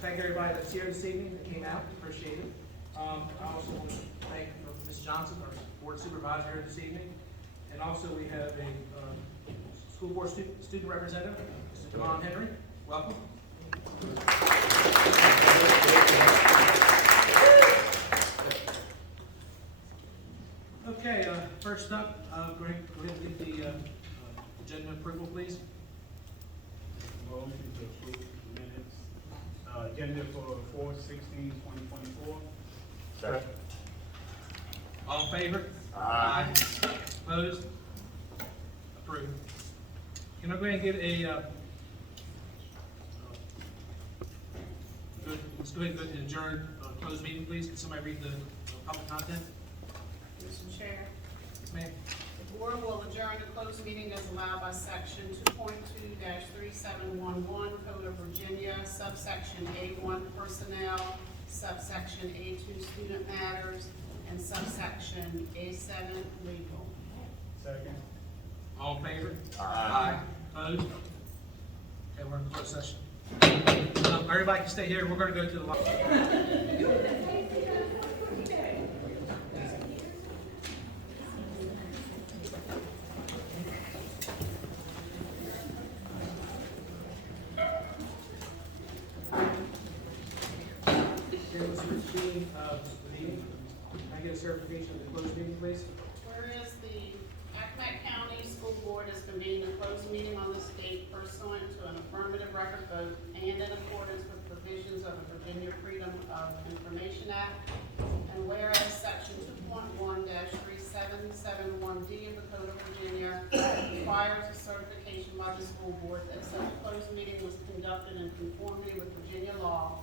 thank everybody that's here this evening that came out. Appreciate it. I also want to thank Ms. Johnson, our board supervisor here this evening. And also we have a school board student representative, Mr. Devon Henry. Welcome. Okay, first up, go ahead and get the agenda approval, please. Motion to approve the minutes, agenda for 4/16/2024. Second. All in favor? Aye. Opposed? Approved. Can I go ahead and get a, let's go ahead and adjourn, closed meeting, please. Can somebody read the public content? Mr. Chair, Yes, ma'am. the board will adjourn the closed meeting as allowed by section 2.2-3711 Code of Virginia, subsection A1 personnel, subsection A2 student matters, and subsection A7 legal. Second. All in favor? Aye. Opposed? Okay, we're in closed session. Everybody can stay here. We're going to go to the Can I get a certification of the closed meeting, please? Whereas the Accomack County School Board has convened a closed meeting on this date pursuant to an affirmative record vote and in accordance with provisions of the Virginia Freedom of Information Act. And whereas section 2.1-3771D of the Code of Virginia requires a certification by the school board that such a closed meeting was conducted in conformity with Virginia law.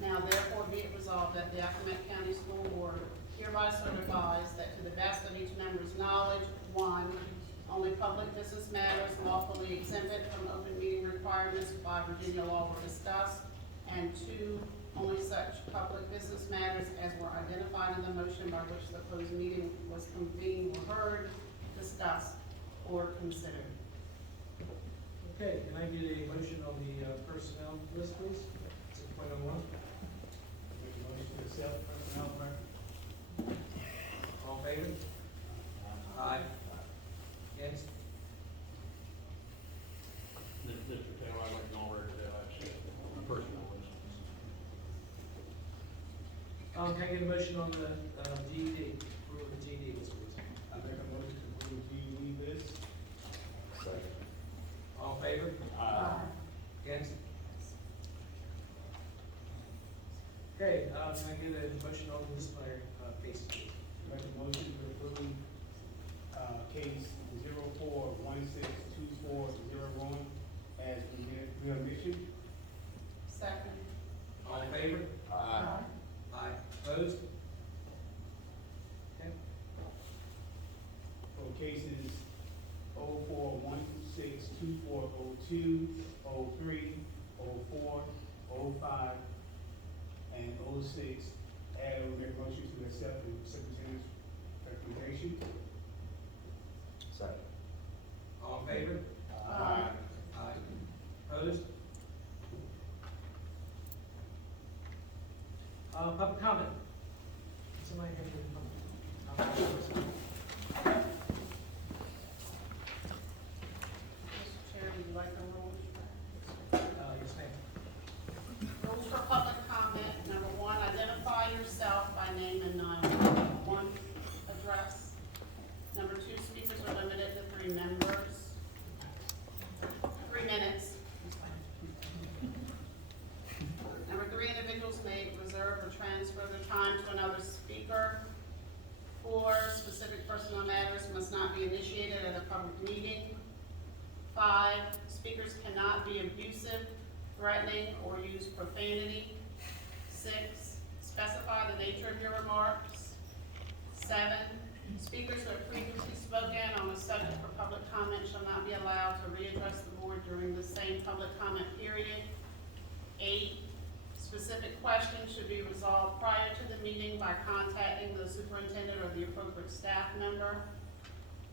Now therefore be it resolved that the Accomack County School Board hereby certifies that to the best of each member's knowledge, 1, only public business matters lawfully exempted from open meeting requirements by Virginia law were discussed, and 2, only such public business matters as were identified in the motion by which the closed meeting was convened were heard, discussed, or considered. Okay, can I get a motion on the personnel list, please? 6.01. Make a motion to accept personnel record. All in favor? Aye. Against? Mr. Taylor, I'd like to know where to actually personal list. Can I get a motion on the GED, approval of the GED list, please? I make a motion to approve GED list. Second. All in favor? Aye. Against? Okay, can I get a motion on the disciplinary cases, please? Make a motion to approve, case 04162401 as readmission. Second. All in favor? Aye. Aye. Opposed? Okay. For cases 04162402, 03, 04, 05, and 06, add or make a motion to accept the superintendent's recommendation. Second. All in favor? Aye. Aye. Opposed? Public comment. Somebody here for public comment? Mr. Chair, would you like the rules? Yes, ma'am. Rules for public comment. Number 1, identify yourself by name and 911 address. Number 2, speakers are limited to 3 members. 3 minutes. Number 3, individuals may reserve or transfer their time to another speaker. 4, specific personnel matters must not be initiated at a public meeting. 5, speakers cannot be abusive, threatening, or use profanity. 6, specify the nature of your remarks. 7, speakers who have previously spoken on a subject for public comment shall not be allowed to readdress the board during the same public comment period. 8, specific questions should be resolved prior to the meeting by contacting the superintendent or the appropriate staff member.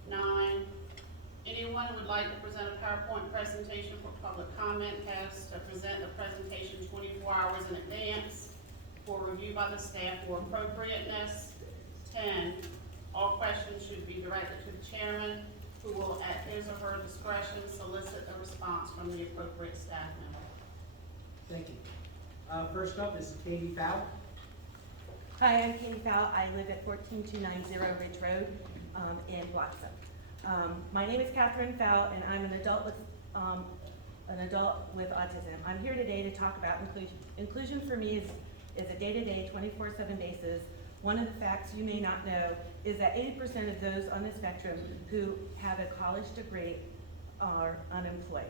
9, Anyone who would like to present a PowerPoint presentation for public comment has to present the presentation 24 hours in advance for review by the staff for appropriateness. 10, all questions should be directed to the chairman, who will, at his or her discretion, solicit a response from the appropriate staff member. Thank you. First up is Katie Fowl. Hi, I'm Katie Fowl. I live at 14290 Ridge Road in Blossom. My name is Catherine Fowl, and I'm an adult with autism. I'm here today to talk about inclusion. Inclusion for me is a day-to-day, 24/7 basis. One of the facts you may not know is that 80% of those on the spectrum who have a college degree are unemployed.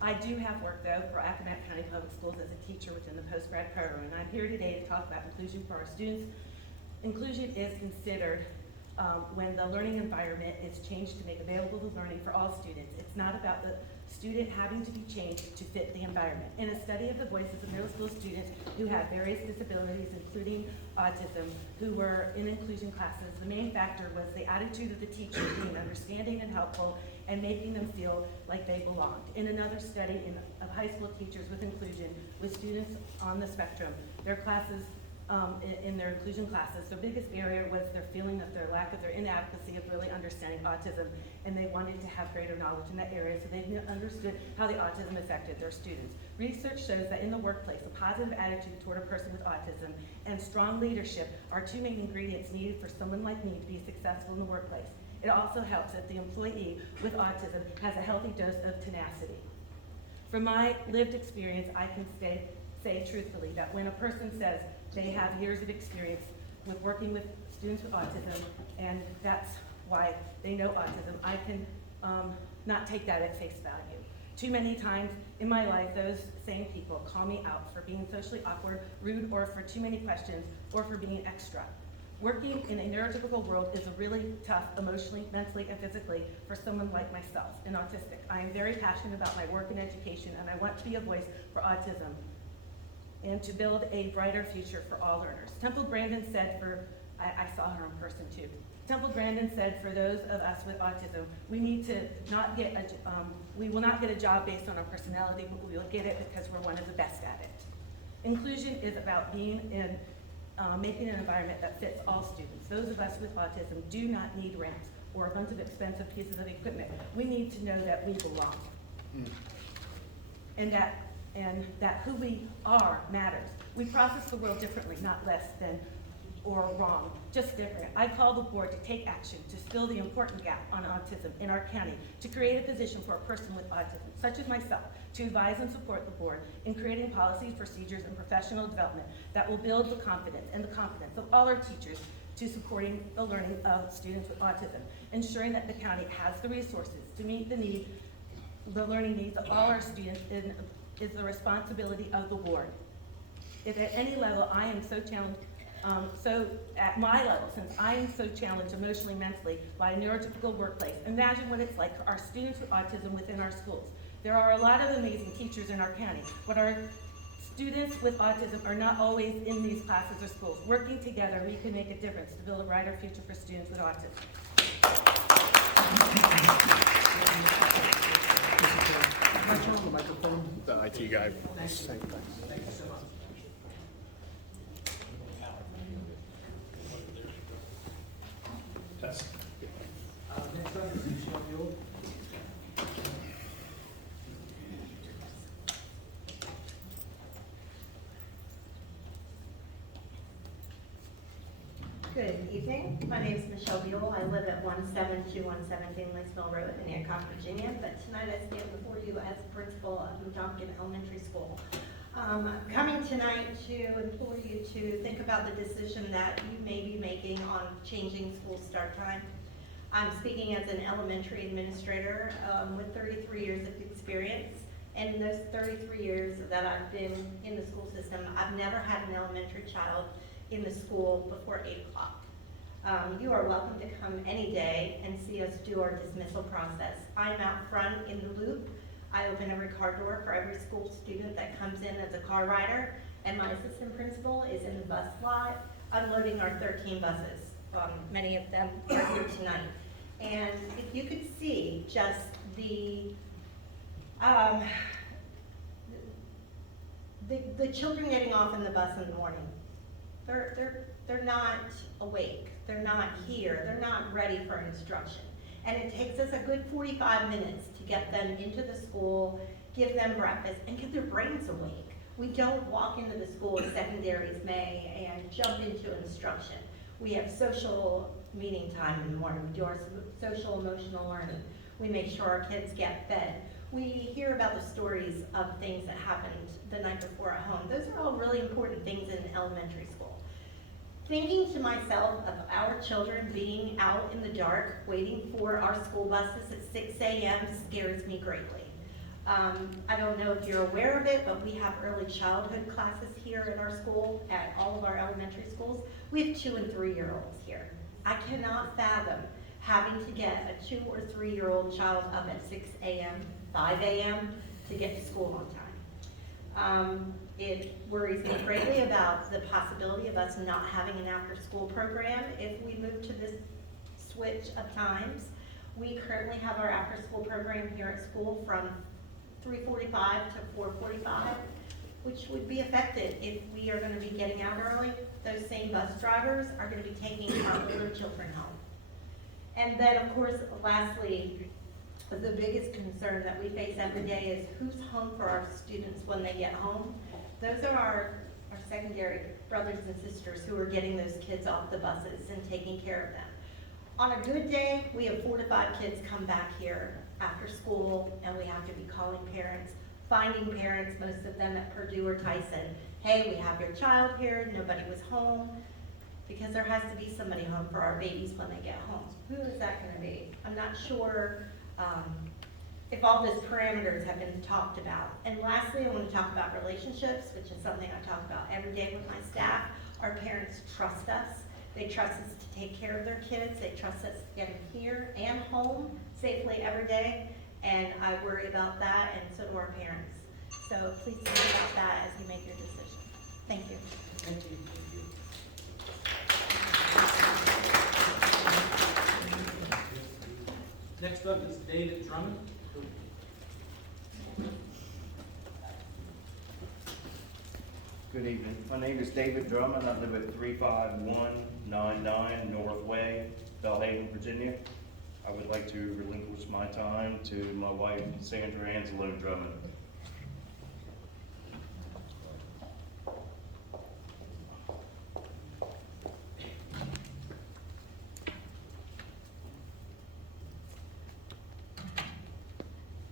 I do have work, though, for Accomack County Public Schools as a teacher within the post-grad program, and I'm here today to talk about inclusion for our students. Inclusion is considered when the learning environment is changed to make available the learning for all students. It's not about the student having to be changed to fit the environment. In a study of the voices of middle school students who have various disabilities, including autism, who were in inclusion classes, the main factor was the attitude of the teacher being understanding and helpful and making them feel like they belonged. In another study of high school teachers with inclusion, with students on the spectrum, their classes, in their inclusion classes, the biggest barrier was their feeling of their lack of their inadequacy of really understanding autism, and they wanted to have greater knowledge in that area so they understood how the autism affected their students. Research shows that in the workplace, a positive attitude toward a person with autism and strong leadership are two main ingredients needed for someone like me to be successful in the workplace. It also helps if the employee with autism has a healthy dose of tenacity. From my lived experience, I can say truthfully that when a person says they have years of experience with working with students with autism, and that's why they know autism, I can not take that at face value. Too many times in my life, those same people call me out for being socially awkward, rude, or for too many questions, or for being extra. Working in a neurotypical world is really tough emotionally, mentally, and physically for someone like myself, an autistic. I am very passionate about my work and education, and I want to be a voice for autism and to build a brighter future for all learners. Temple Grandin said I saw her in person too. Temple Grandin said for those of us with autism, we need to not get we will not get a job based on our personality, but we will get it because we're one of the best at it. Inclusion is about being in, making an environment that fits all students. Those of us with autism do not need ramps or a bunch of expensive pieces of equipment. We need to know that we belong. And that who we are matters. We process the world differently, not less than or wrong, just different. I call the board to take action to fill the important gap on autism in our county, to create a position for a person with autism, such as myself, to advise and support the board in creating policies, procedures, and professional development that will build the confidence and the competence of all our teachers to supporting the learning of students with autism, ensuring that the county has the resources to meet the learning needs of all our students is the responsibility of the board. If at any level I am so challenged, so at my level, since I am so challenged emotionally, mentally by a neurotypical workplace, imagine what it's like for our students with autism within our schools. There are a lot of amazing teachers in our county, but our students with autism are not always in these classes or schools. Working together, we can make a difference to build a brighter future for students with autism. Can I turn on the microphone? The IT guy. Thanks. Thank you so much. Test. Next up is Michelle Buell. Good evening. My name is Michelle Buell. I live at 17217 Finleysville Road in Accomack, Virginia. But tonight I stand before you as principal of Duncan Elementary School. I'm coming tonight to implore you to think about the decision that you may be making on changing school start time. I'm speaking as an elementary administrator with 33 years of experience. And in those 33 years that I've been in the school system, I've never had an elementary child in the school before 8 o'clock. You are welcome to come any day and see us do our dismissal process. I'm out front in the loop. I open every car door for every school student that comes in as a car rider, and my assistant principal is in the bus lot unloading our 13 buses. Many of them are here tonight. And if you could see just the children getting off in the bus in the morning, they're not awake, they're not here, they're not ready for instruction. And it takes us a good 45 minutes to get them into the school, give them breakfast, and get their brains awake. We don't walk into the school as secondaries may and jump into instruction. We have social meeting time in the morning. We do our social emotional learning. We make sure our kids get fed. We hear about the stories of things that happened the night before at home. Those are all really important things in elementary school. Thinking to myself of our children being out in the dark, waiting for our school buses at 6 a.m. scares me greatly. I don't know if you're aware of it, but we have early childhood classes here at our school, at all of our elementary schools. We have 2- and 3-year-olds here. I cannot fathom having to get a 2- or 3-year-old child up at 6 a.m., 5 a.m. to get to school on time. It worries me greatly about the possibility of us not having an after-school program if we move to this switch of times. We currently have our after-school program here at school from 3:45 to 4:45, which would be affected if we are going to be getting out early. Those same bus drivers are going to be taking our older children home. And then, of course, lastly, the biggest concern that we face every day is who's home for our students when they get home. Those are our secondary brothers and sisters who are getting those kids off the buses and taking care of them. On a good day, we have 4 to 5 kids come back here after school, and we have to be calling parents, finding parents, most of them at Purdue or Tyson. Hey, we have your child here, nobody was home, because there has to be somebody home for our babies when they get home. Who is that gonna be? I'm not sure if all those parameters have been talked about. And lastly, I want to talk about relationships, which is something I talk about every day with my staff. Our parents trust us. They trust us to take care of their kids. They trust us to get them here and home safely every day. And I worry about that, and so do our parents. So please think about that as you make your decision. Thank you. Thank you. Next up is David Drummond. Good evening. My name is David Drummond. I live at 35199 North Way, Belhaven, Virginia. I would like to relinquish my time to my wife, Sandra Angelo Drummond.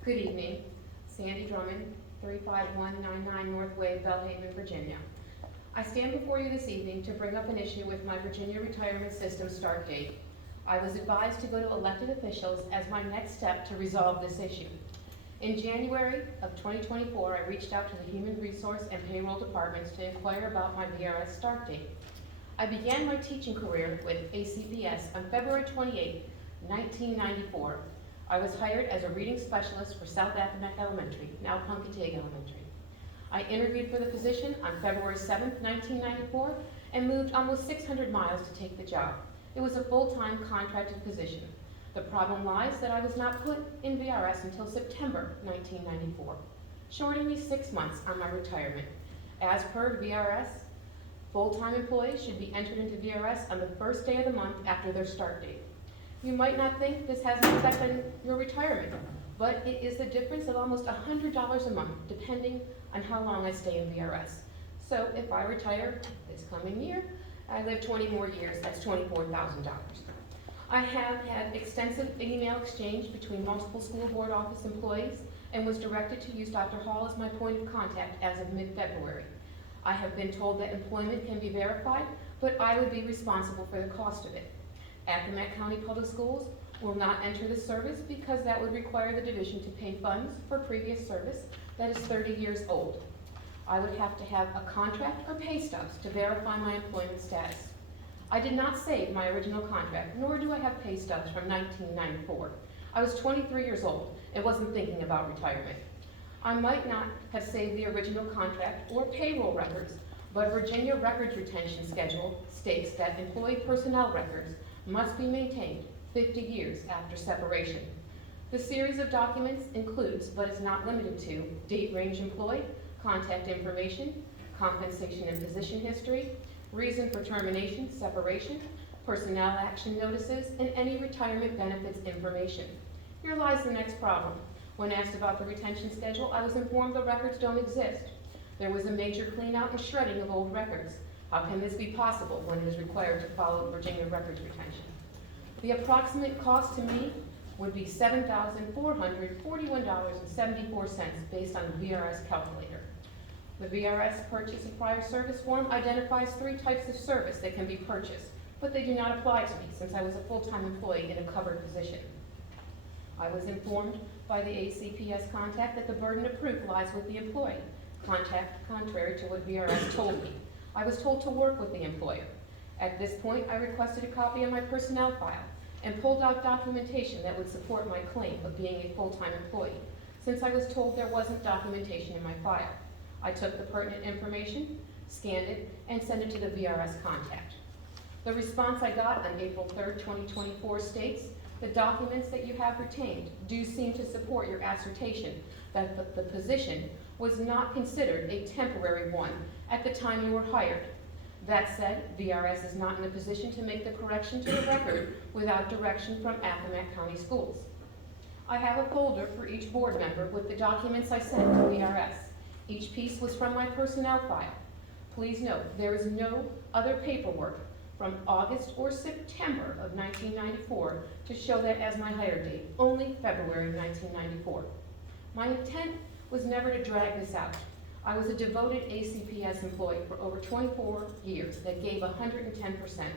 Good evening, Sandy Drummond, 35199 North Way, Belhaven, Virginia. I stand before you this evening to bring up an issue with my Virginia retirement system start date. I was advised to go to elected officials as my next step to resolve this issue. In January of 2024, I reached out to the Human Resource and Payroll Departments to inquire about my VRS start date. I began my teaching career with ACPS on February 28, 1994. I was hired as a reading specialist for South Accomack Elementary, now Punkatig Elementary. I interviewed for the position on February 7, 1994, and moved almost 600 miles to take the job. It was a full-time contracted position. The problem lies that I was not put in VRS until September 1994, shorting me 6 months on my retirement. As per VRS, full-time employees should be entered into VRS on the first day of the month after their start date. You might not think this has an effect on your retirement, but it is the difference of almost $100 a month, depending on how long I stay in VRS. So if I retire this coming year, I live 20 more years, that's $24,000. I have had extensive email exchange between multiple school board office employees and was directed to use Dr. Hall as my point of contact as of mid-February. I have been told that employment can be verified, but I would be responsible for the cost of it. Accomack County Public Schools will not enter the service because that would require the division to pay funds for previous service that is 30 years old. I would have to have a contract or pay stubs to verify my employment status. I did not save my original contract, nor do I have pay stubs from 1994. I was 23 years old and wasn't thinking about retirement. I might not have saved the original contract or payroll records, but Virginia Records Retention Schedule states that employee personnel records must be maintained 50 years after separation. The series of documents includes, but is not limited to, date range employed, contact information, compensation and position history, reason for termination, separation, personnel action notices, and any retirement benefits information. Here lies the next problem. When asked about the retention schedule, I was informed the records don't exist. There was a major clean out and shredding of old records. How can this be possible when it is required to follow Virginia records retention? The approximate cost to me would be $7,441.74 based on the VRS calculator. The VRS purchase and prior service form identifies 3 types of service that can be purchased, but they do not apply to me since I was a full-time employee in a covered position. I was informed by the ACPS contact that the burden of proof lies with the employee, contrary to what VRS told me. I was told to work with the employer. At this point, I requested a copy of my personnel file and pulled out documentation that would support my claim of being a full-time employee, since I was told there wasn't documentation in my file. I took the pertinent information, scanned it, and sent it to the VRS contact. The response I got on April 3rd, 2024 states, the documents that you have retained do seem to support your assertion that the position was not considered a temporary one at the time you were hired. That said, VRS is not in a position to make the correction to the record without direction from Accomack County Schools. I have a folder for each board member with the documents I sent to VRS. Each piece was from my personnel file. Please note, there is no other paperwork from August or September of 1994 to show that as my hire date, only February 1994. My intent was never to drag this out. I was a devoted ACPS employee for over 24 years that gave 110%.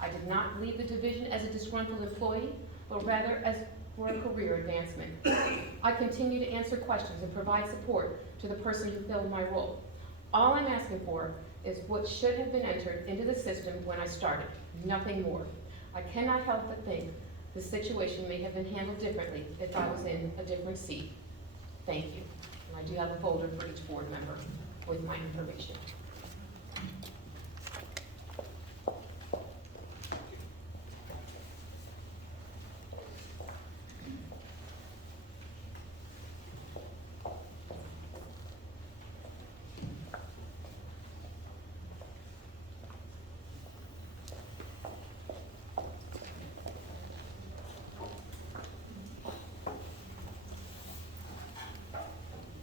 I did not leave the division as a disgruntled employee, but rather as for a career advancement. I continue to answer questions and provide support to the person who filled my role. All I'm asking for is what should have been entered into the system when I started, nothing more. I cannot help but think the situation may have been handled differently if I was in a different seat. Thank you. And I do have a folder for each board member with my information.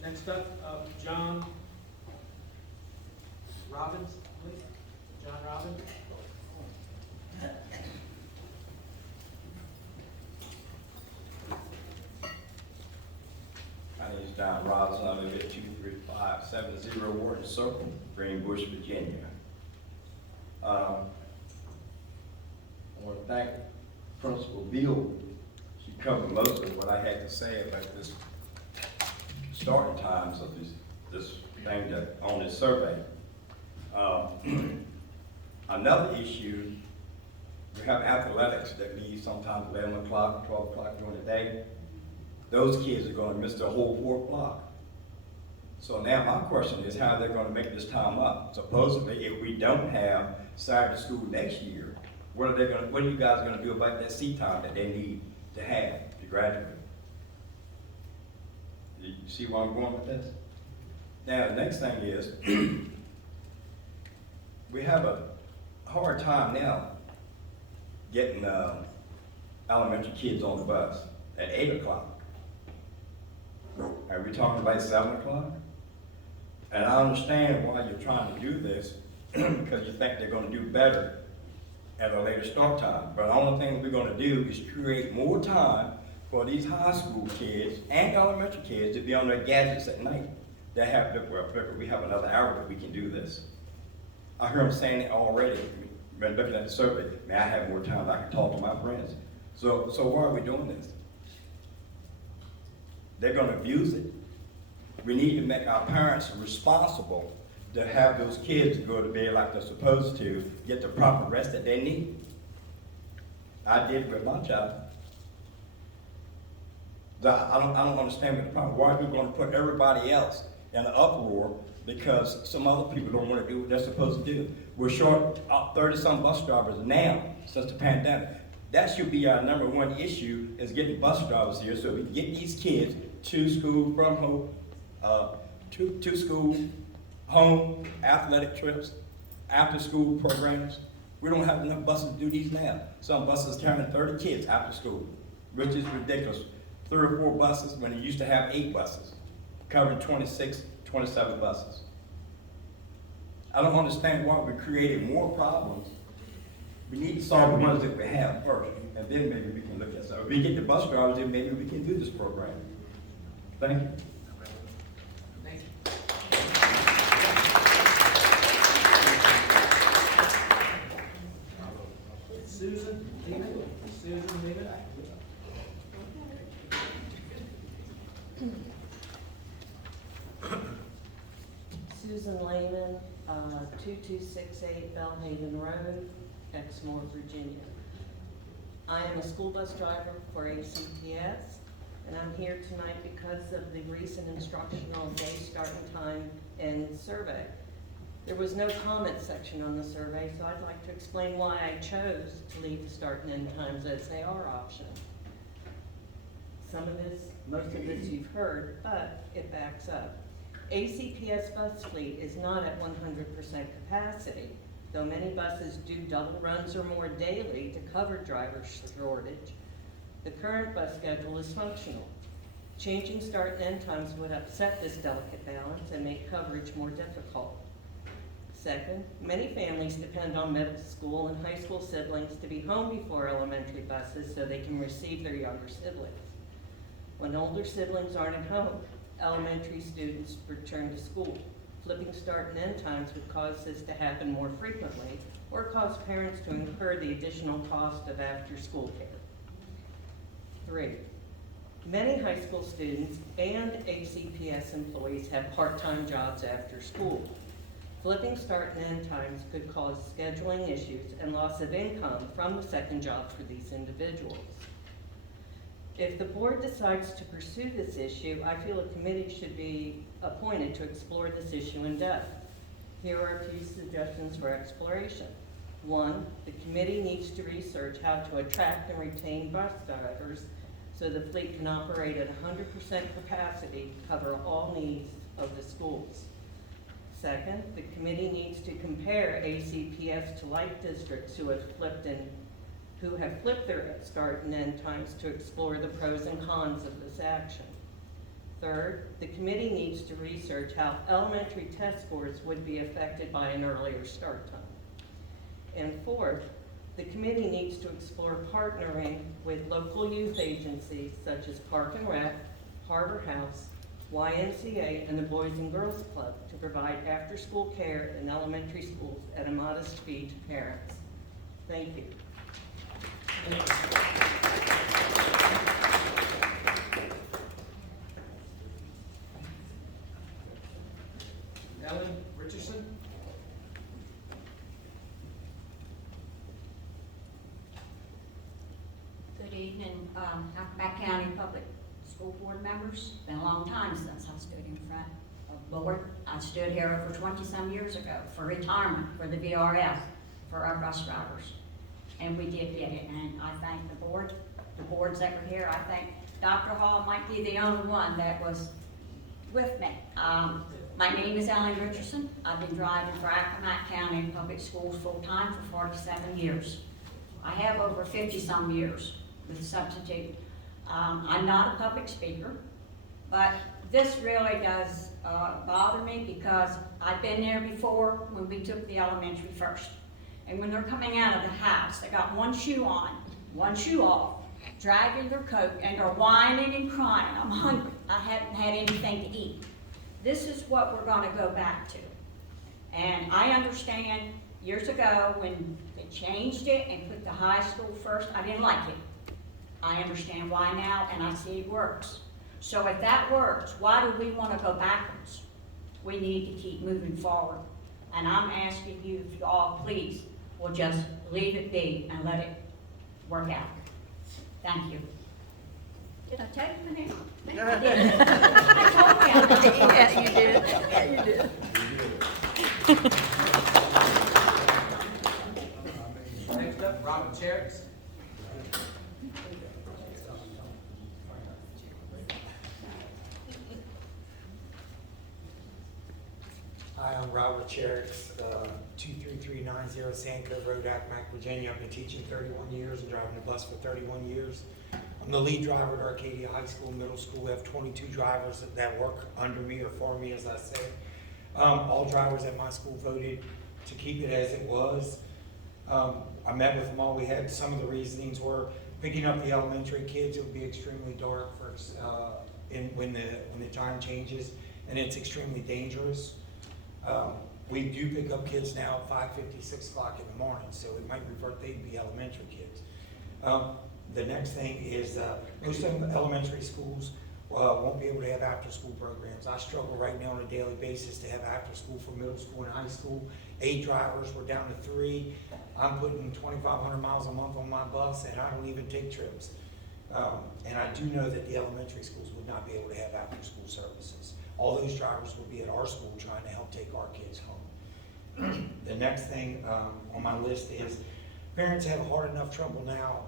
Next up, John Robbins, please. John Robbins. My name is John Robbins. I live at 23570 Wharton Circle, Greenbush, Virginia. I want to thank Principal Beal. She covered most of what I had to say about this starting times of this thing that on this survey. Another issue, we have athletics that leave sometimes 11 o'clock, 12 o'clock during the day. Those kids are going to miss the whole 4 o'clock. So now my question is how they're going to make this time up. Supposedly, if we don't have Saturday school next year, what are you guys going to do about that seat time that they need to have to graduate? You see where I'm going with this? Now, the next thing is, we have a hard time now getting elementary kids on the bus at 8 o'clock. Are we talking about 7 o'clock? And I understand why you're trying to do this, because you think they're going to do better at a later start time. But the only thing we're going to do is create more time for these high school kids and elementary kids to be on their gadgets at night. They have, we have another hour that we can do this. I hear them saying it already. Been looking at the survey, man, I have more time, I can talk to my friends. So why are we doing this? They're gonna abuse it. We need to make our parents responsible to have those kids go to bed like they're supposed to, get the proper rest that they need. I did with my child. I don't understand what the problem. Why are we going to put everybody else in an uproar because some other people don't want to do what they're supposed to do? We're short 30-some bus drivers now since the pandemic. That should be our number one issue, is getting bus drivers here so we can get these kids to school, from home, to school, home, athletic trips, after school programs. We don't have enough buses to do these now. Some buses carrying 30 kids after school, which is ridiculous. 3 or 4 buses when you used to have 8 buses, covering 26, 27 buses. I don't understand why we created more problems. We need to solve the ones that we have first, and then maybe we can look at some. If we get the bus drivers, then maybe we can do this program. Thank you. Thank you. Susan Lehman. Susan Lehman. Susan Lehman, 2268 Bellhaven Road, Exmoor, Virginia. I am a school bus driver for ACPS, and I'm here tonight because of the recent instructional day start and time and survey. There was no comment section on the survey, so I'd like to explain why I chose to leave the start and end times as they are optional. Some of this, most of this you've heard, but it backs up. ACPS bus fleet is not at 100% capacity, though many buses do double runs or more daily to cover driver shortage. The current bus schedule is functional. Changing start and end times would upset this delicate balance and make coverage more difficult. Second, many families depend on middle school and high school siblings to be home before elementary buses so they can receive their younger siblings. When older siblings aren't at home, elementary students return to school. Flipping start and end times would cause this to happen more frequently or cause parents to incur the additional cost of after-school care. 3, many high school students and ACPS employees have part-time jobs after school. Flipping start and end times could cause scheduling issues and loss of income from the second job for these individuals. If the board decides to pursue this issue, I feel a committee should be appointed to explore this issue in depth. Here are a few suggestions for exploration. 1, the committee needs to research how to attract and retain bus drivers so the fleet can operate at 100% capacity to cover all needs of the schools. 2nd, the committee needs to compare ACPS to like districts who have flipped their start and end times to explore the pros and cons of this action. 3rd, the committee needs to research how elementary test scores would be affected by an earlier start time. And 4th, the committee needs to explore partnering with local youth agencies such as Park and Rec, Harbor House, YMCA, and the Boys and Girls Club to provide after-school care in elementary schools at a modest fee to parents. Thank you. Ellen Richardson. Good evening, Accomack County Public School Board members. Been a long time since I stood in front of the board. I stood here over 20-some years ago for retirement for the VRF, for our bus drivers. And we did get it, and I thank the boards that were here. I think Dr. Hall might be the only one that was with me. My name is Ellen Richardson. I've been driving for Accomack County Public Schools full-time for 47 years. I have over 50-some years with substitute. I'm not a public speaker, but this really does bother me because I've been there before when we took the elementary first. And when they're coming out of the house, they got one shoe on, one shoe off, dragging their coat, and they're whining and crying. I'm hungry. I haven't had anything to eat. This is what we're going to go back to. And I understand years ago when they changed it and put the high school first, I didn't like it. I understand why now, and I see it works. So if that works, why do we want to go backwards? We need to keep moving forward. And I'm asking you, if you all please, will just leave it be and let it work out. Thank you. Did I tell you my name? I did. I told you. Yeah, you did. Yeah, you did. Next up, Robin Cherritz. Hi, I'm Robert Cherix, 23390 Sand Cove Road, Accomack, Virginia. I've been teaching 31 years and driving a bus for 31 years. I'm the lead driver at Arcadia High School, middle school. We have 22 drivers that work under me or for me, as I say. All drivers at my school voted to keep it as it was. I met with them all. We had some of the reasonings were picking up the elementary kids. It would be extremely dark for when the time changes, and it's extremely dangerous. We do pick up kids now at 5:50, 6 o'clock in the morning, so it might revert, they'd be elementary kids. The next thing is most of the elementary schools won't be able to have after-school programs. I struggle right now on a daily basis to have after-school for middle school and high school. 8 drivers, we're down to 3. I'm putting 2,500 miles a month on my bus, and I don't even take trips. And I do know that the elementary schools would not be able to have after-school services. All those drivers will be at our school trying to help take our kids home. The next thing on my list is parents have hard enough trouble now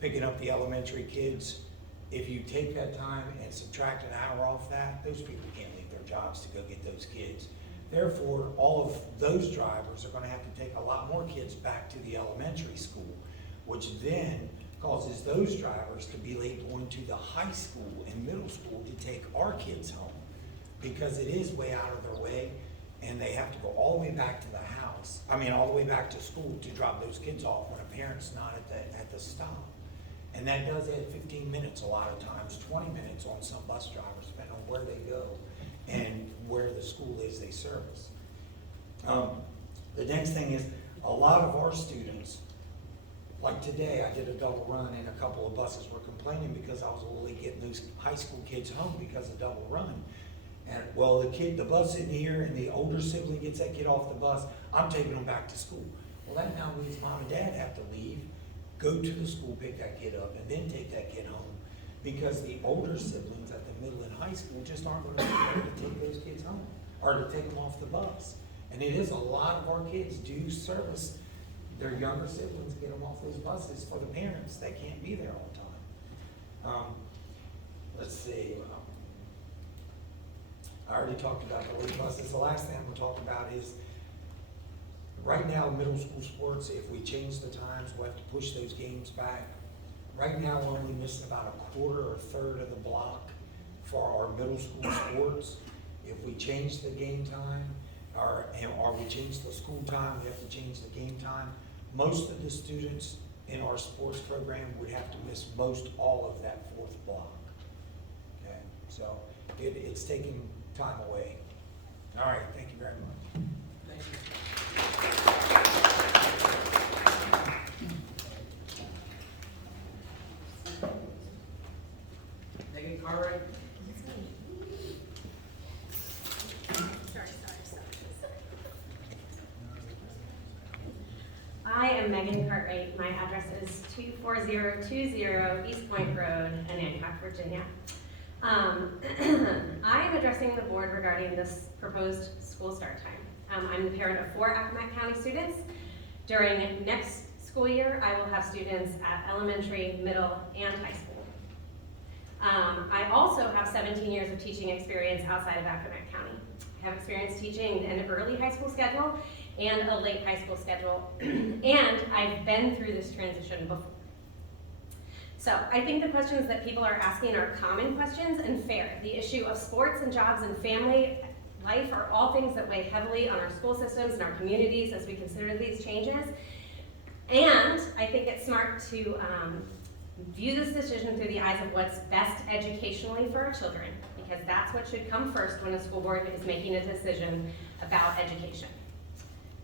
picking up the elementary kids. If you take that time and subtract an hour off that, those people can't leave their jobs to go get those kids. Therefore, all of those drivers are going to have to take a lot more kids back to the elementary school, which then causes those drivers to be late going to the high school and middle school to take our kids home, because it is way out of their way, and they have to go all the way back to the house, all the way back to school to drop those kids off when a parent's not at the stop. And that does add 15 minutes a lot of times, 20 minutes on some bus drivers, depending on where they go and where the school is they service. The next thing is, a lot of our students, like today, I did a double run and a couple of buses were complaining because I was only getting those high school kids home because of double run. And well, the bus isn't here and the older sibling gets that kid off the bus, I'm taking them back to school. Well, that now means mom and dad have to leave, go to the school, pick that kid up, and then take that kid home, because the older siblings at the middle and high school just aren't going to be able to take those kids home or to take them off the bus. And it is a lot of our kids do service their younger siblings, get them off those buses for the parents that can't be there all the time. Let's see. I already talked about the late buses. The last thing I'm going to talk about is, right now, middle school sports, if we change the times, we'll have to push those games back. Right now, we're only missing about a quarter or a third of the block for our middle school sports. If we change the game time, or we change the school time, we have to change the game time. Most of the students in our sports program would have to miss most all of that 4th block. Okay, so it's taking time away. All right, thank you very much. Thank you. Megan Cartwright. I am Megan Cartwright. My address is 24020 East Point Road in Hancock, Virginia. I am addressing the board regarding this proposed school start time. I'm the parent of 4 Accomack County students. During next school year, I will have students at elementary, middle, and high school. I also have 17 years of teaching experience outside of Accomack County. I have experience teaching an early high school schedule and a late high school schedule, and I've been through this transition before. So I think the questions that people are asking are common questions and fair. The issue of sports and jobs and family life are all things that weigh heavily on our school systems and our communities as we consider these changes. And I think it's smart to view this decision through the eyes of what's best educationally for our children, because that's what should come first when a school board is making a decision about education.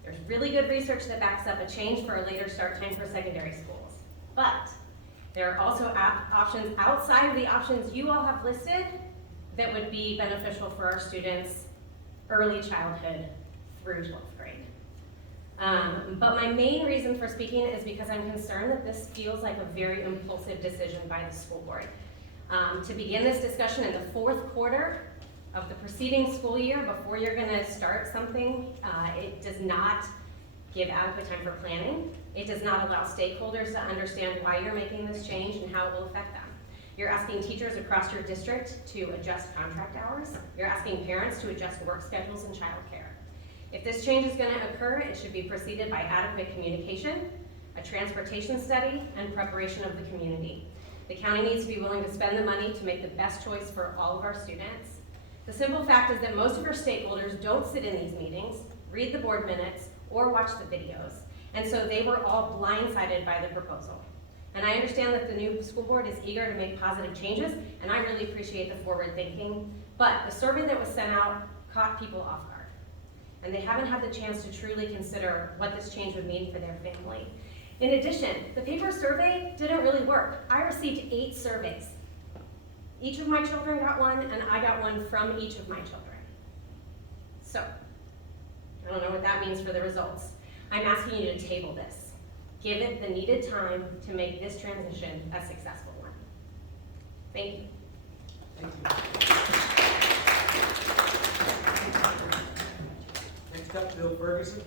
There's really good research that backs up a change for a later start time for secondary schools. But there are also options outside of the options you all have listed that would be beneficial for our students' early childhood through 12th grade. But my main reason for speaking is because I'm concerned that this feels like a very impulsive decision by the school board. To begin this discussion in the 4th quarter of the preceding school year, before you're going to start something, it does not give adequate time for planning. It does not allow stakeholders to understand why you're making this change and how it will affect them. You're asking teachers across your district to adjust contract hours. You're asking parents to adjust work schedules and childcare. If this change is going to occur, it should be preceded by adequate communication, a transportation study, and preparation of the community. The county needs to be willing to spend the money to make the best choice for all of our students. The simple fact is that most of our stakeholders don't sit in these meetings, read the board minutes, or watch the videos, and so they were all blindsided by the proposal. And I understand that the new school board is eager to make positive changes, and I really appreciate the forward thinking, but the survey that was sent out caught people off guard. And they haven't had the chance to truly consider what this change would mean for their family. In addition, the paper survey didn't really work. I received 8 surveys. Each of my children got one, and I got one from each of my children. So, I don't know what that means for the results. I'm asking you to table this. Give it the needed time to make this transition a successful one. Thank you. Thank you. Next up, Bill Ferguson.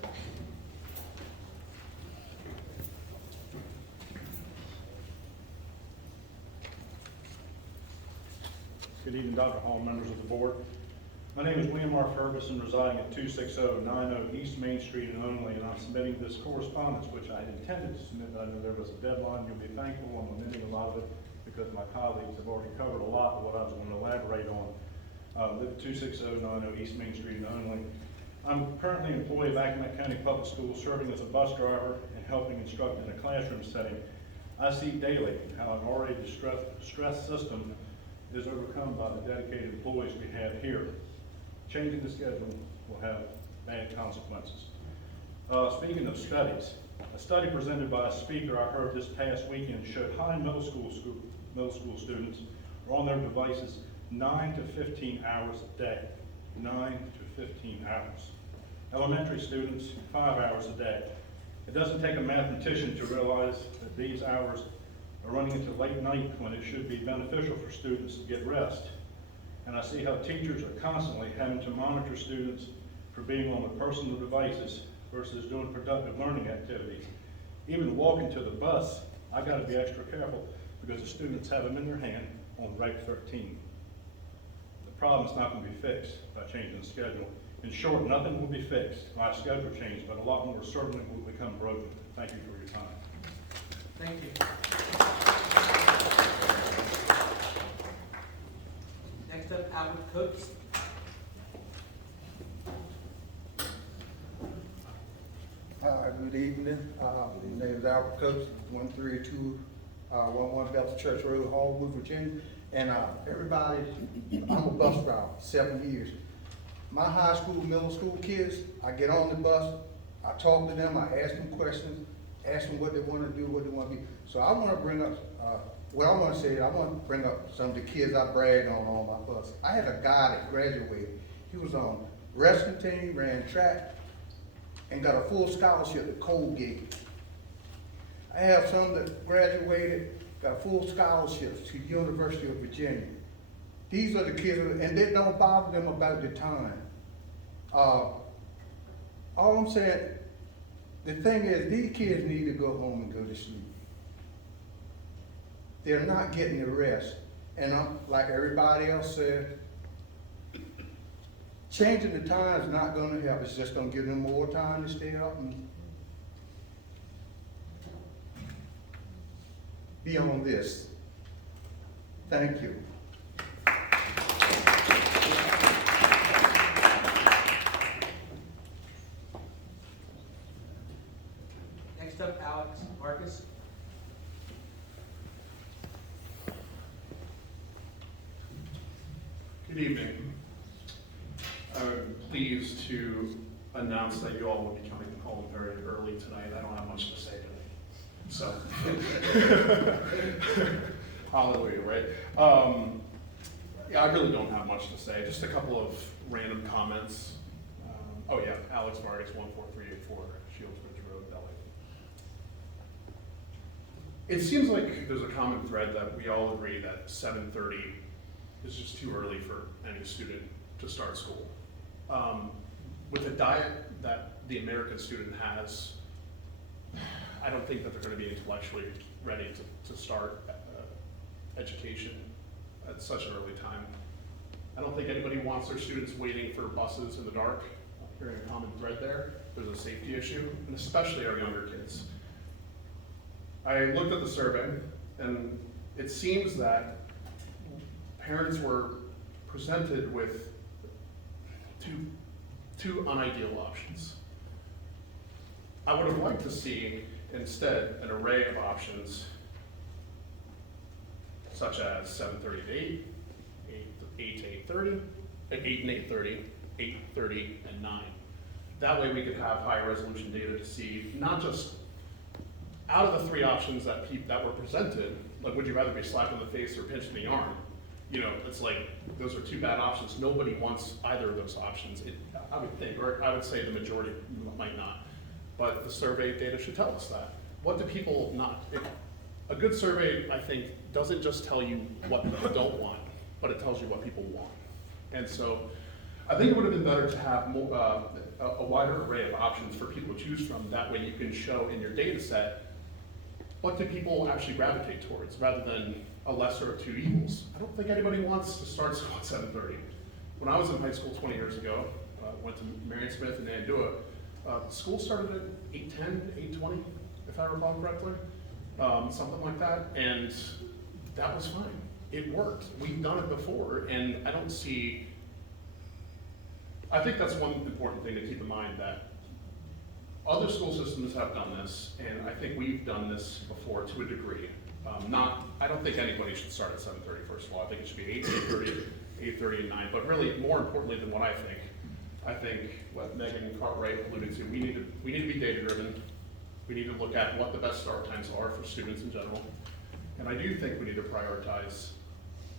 Good evening, Dr. Hall, members of the board. My name is William R. Ferguson, residing at 26090 East Main Street in Only, and I'm submitting this correspondence, which I had intended to submit, but I knew there was a deadline. You'll be thankful I'm omitting a lot of it because my colleagues have already covered a lot of what I was going to elaborate on. Live at 26090 East Main Street in Only. I'm currently an employee of Accomack County Public Schools, serving as a bus driver and helping instruct in a classroom setting. I see daily how an already stressed system is overcome by the dedicated employees we have here. Changing the schedule will have bad consequences. Speaking of studies, a study presented by a speaker I heard this past weekend showed high middle school students are on their devices 9 to 15 hours a day. 9 to 15 hours. Elementary students, 5 hours a day. It doesn't take a mathematician to realize that these hours are running into late night when it should be beneficial for students to get rest. And I see how teachers are constantly having to monitor students for being on their personal devices versus doing productive learning activities. Even walking to the bus, I gotta be extra careful because the students have them in their hand on Reg 13. The problem's not gonna be fixed by changing the schedule. In short, nothing will be fixed by a schedule change, but a lot more certainly will become broken. Thank you for your time. Thank you. Next up, Albert Coates. Good evening. My name is Albert Coates, 13211 Bethel Church Road, Hallwood, Virginia. And everybody, I'm a bus driver, 7 years. My high school, middle school kids, I get on the bus, I talk to them, I ask them questions, ask them what they want to do, what they want to be. So I want to bring up, what I want to say is I want to bring up some of the kids I bragged on my bus. I had a guy that graduated. He was on wrestling team, ran track, and got a full scholarship at Colgate. I have some that graduated, got full scholarships to University of Virginia. These are the kids, and they don't bother them about the time. All I'm saying, the thing is, these kids need to go home and go to sleep. They're not getting the rest. And like everybody else said, changing the time is not going to help. It's just going to give them more time to stay up and be on this. Thank you. Next up, Alex Marcus. Good evening. I'm pleased to announce that you all will be coming home very early tonight. I don't have much to say today. So, hallelujah, right? Yeah, I really don't have much to say. Just a couple of random comments. Oh yeah, Alex Vargas, 14384 Shieldsbridge Road, Delhi. It seems like there's a common thread that we all agree that 7:30 is just too early for any student to start school. With the diet that the American student has, I don't think that they're gonna be intellectually ready to start education at such an early time. I don't think anybody wants their students waiting for buses in the dark. I'm hearing a common thread there. There's a safety issue, and especially our younger kids. I looked at the survey, and it seems that parents were presented with two unideal options. I would have liked to see instead an array of options such as 7:30 to 8, 8 to 8:30, 8 and 8:30, 8:30 and 9. That way we could have higher resolution data to see not just out of the three options that were presented, like would you rather be slapped in the face or pinched in the arm? You know, it's like, those are two bad options. Nobody wants either of those options, I would think, or I would say the majority might not. But the survey data should tell us that. What do people not? A good survey, I think, doesn't just tell you what people don't want, but it tells you what people want. And so I think it would have been better to have more, a wider array of options for people to choose from. That way you can show in your data set what do people actually gravitate towards, rather than a lesser of two evils. I don't think anybody wants to start school at 7:30. When I was in high school 20 years ago, went to Marion Smith and Andua, school started at 8:10, 8:20, if I recall correctly, something like that, and that was fine. It worked. We've done it before, and I think that's one important thing to keep in mind, that other school systems have done this, and I think we've done this before to a degree. I don't think anybody should start at 7:30, first of all. I think it should be 8, 8:30, 8:30 and 9, but really, more importantly than what I think what Megan Cartwright alluded to, we need to be data driven. We need to look at what the best start times are for students in general. And I do think we need to prioritize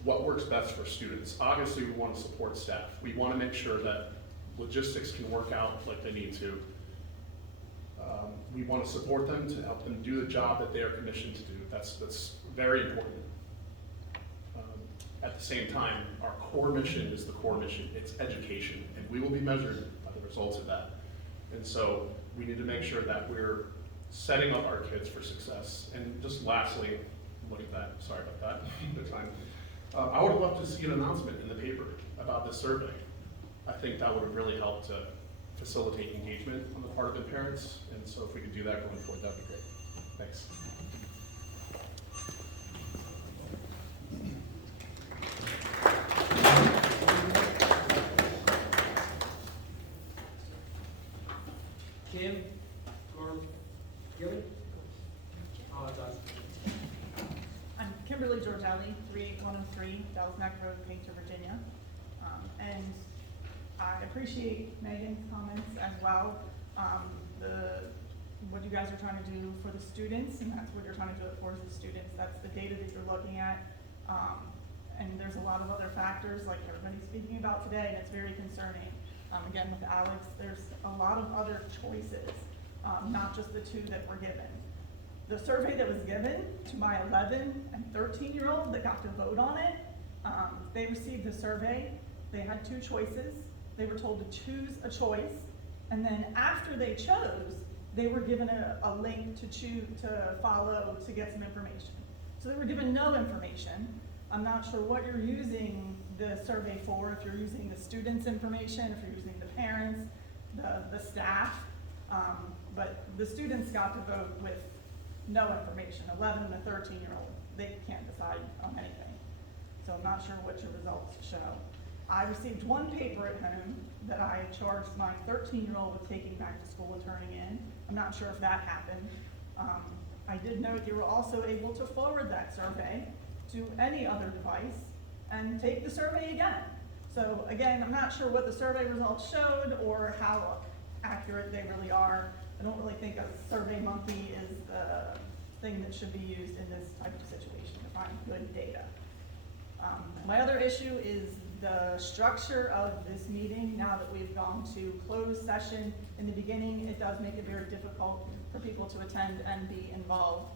what works best for students. Obviously, we want to support staff. We want to make sure that logistics can work out like they need to. We want to support them to help them do the job that they are commissioned to do. That's very important. At the same time, our core mission is the core mission. It's education, and we will be measured by the results of that. And so we need to make sure that we're setting up our kids for success. And just lastly, look at that, sorry about that, the time. I would have loved to see an announcement in the paper about this survey. I think that would have really helped to facilitate engagement on the part of the parents. And so if we could do that going forward, that'd be great. Thanks. Kim, or Gilly? I'm Kimberly Georgelli, 3103 Dallas Neck Road, Painter, Virginia. And I appreciate Megan's comments as well. What you guys are trying to do for the students, and that's what you're trying to do it for, is the students. That's the data that you're looking at. And there's a lot of other factors like everybody's speaking about today, and it's very concerning. Again, with Alex, there's a lot of other choices, not just the two that were given. The survey that was given to my 11 and 13-year-old that got to vote on it, they received the survey. They had two choices. They were told to choose a choice, and then after they chose, they were given a link to follow to get some information. So they were given no information. I'm not sure what you're using the survey for, if you're using the students' information, if you're using the parents, the staff, but the students got to vote with no information. 11 and a 13-year-old, they can't decide on anything. So I'm not sure what your results show. I received one paper at home that I charged my 13-year-old with taking back to school and turning in. I'm not sure if that happened. I did note you were also able to forward that survey to any other device and take the survey again. So again, I'm not sure what the survey results showed or how accurate they really are. I don't really think a Survey Monkey is the thing that should be used in this type of situation to find good data. My other issue is the structure of this meeting. Now that we've gone to closed session in the beginning, it does make it very difficult for people to attend and be involved.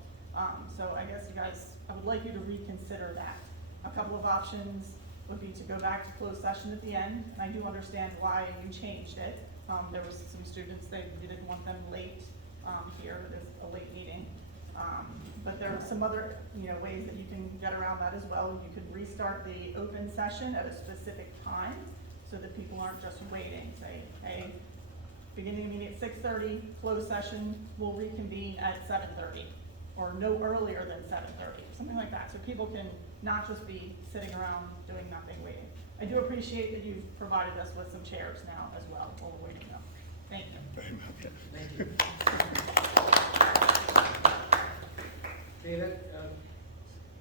So I guess you guys, I would like you to reconsider that. A couple of options would be to go back to closed session at the end, and I do understand why you changed it. There was some students, they didn't want them late here. It is a late meeting. But there are some other, ways that you can get around that as well. You could restart the open session at a specific time so that people aren't just waiting. Say, hey, beginning of meeting at 6:30, closed session will reconvene at 7:30, or no earlier than 7:30, something like that. So people can not just be sitting around doing nothing, waiting. I do appreciate that you've provided us with some chairs now as well while we're waiting up. Thank you. Thank you. David,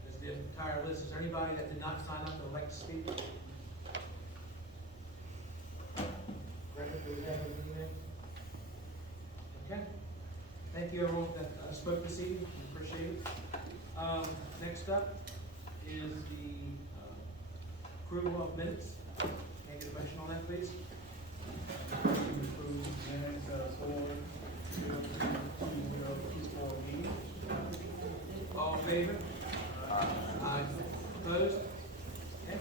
as the entire list, is there anybody that did not sign up that would like to speak? Brenda, do we have anything? Okay. Thank you everyone that spoke this evening. We appreciate it. Next up is the approval of minutes. Can I get a motion on that, please? All in favor? Aye. Opposed? Okay.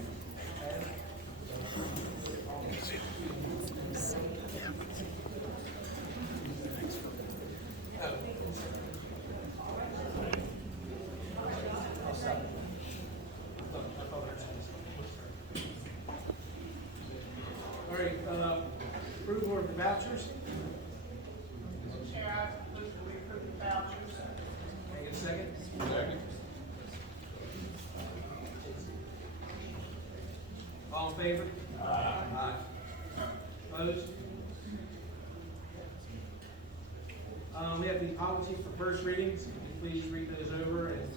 All right, approval of the vouchers. Chair, I move that we approve the vouchers. Can I get a second? All in favor? Aye. Opposed? We have the policy for first readings. Please read those over, and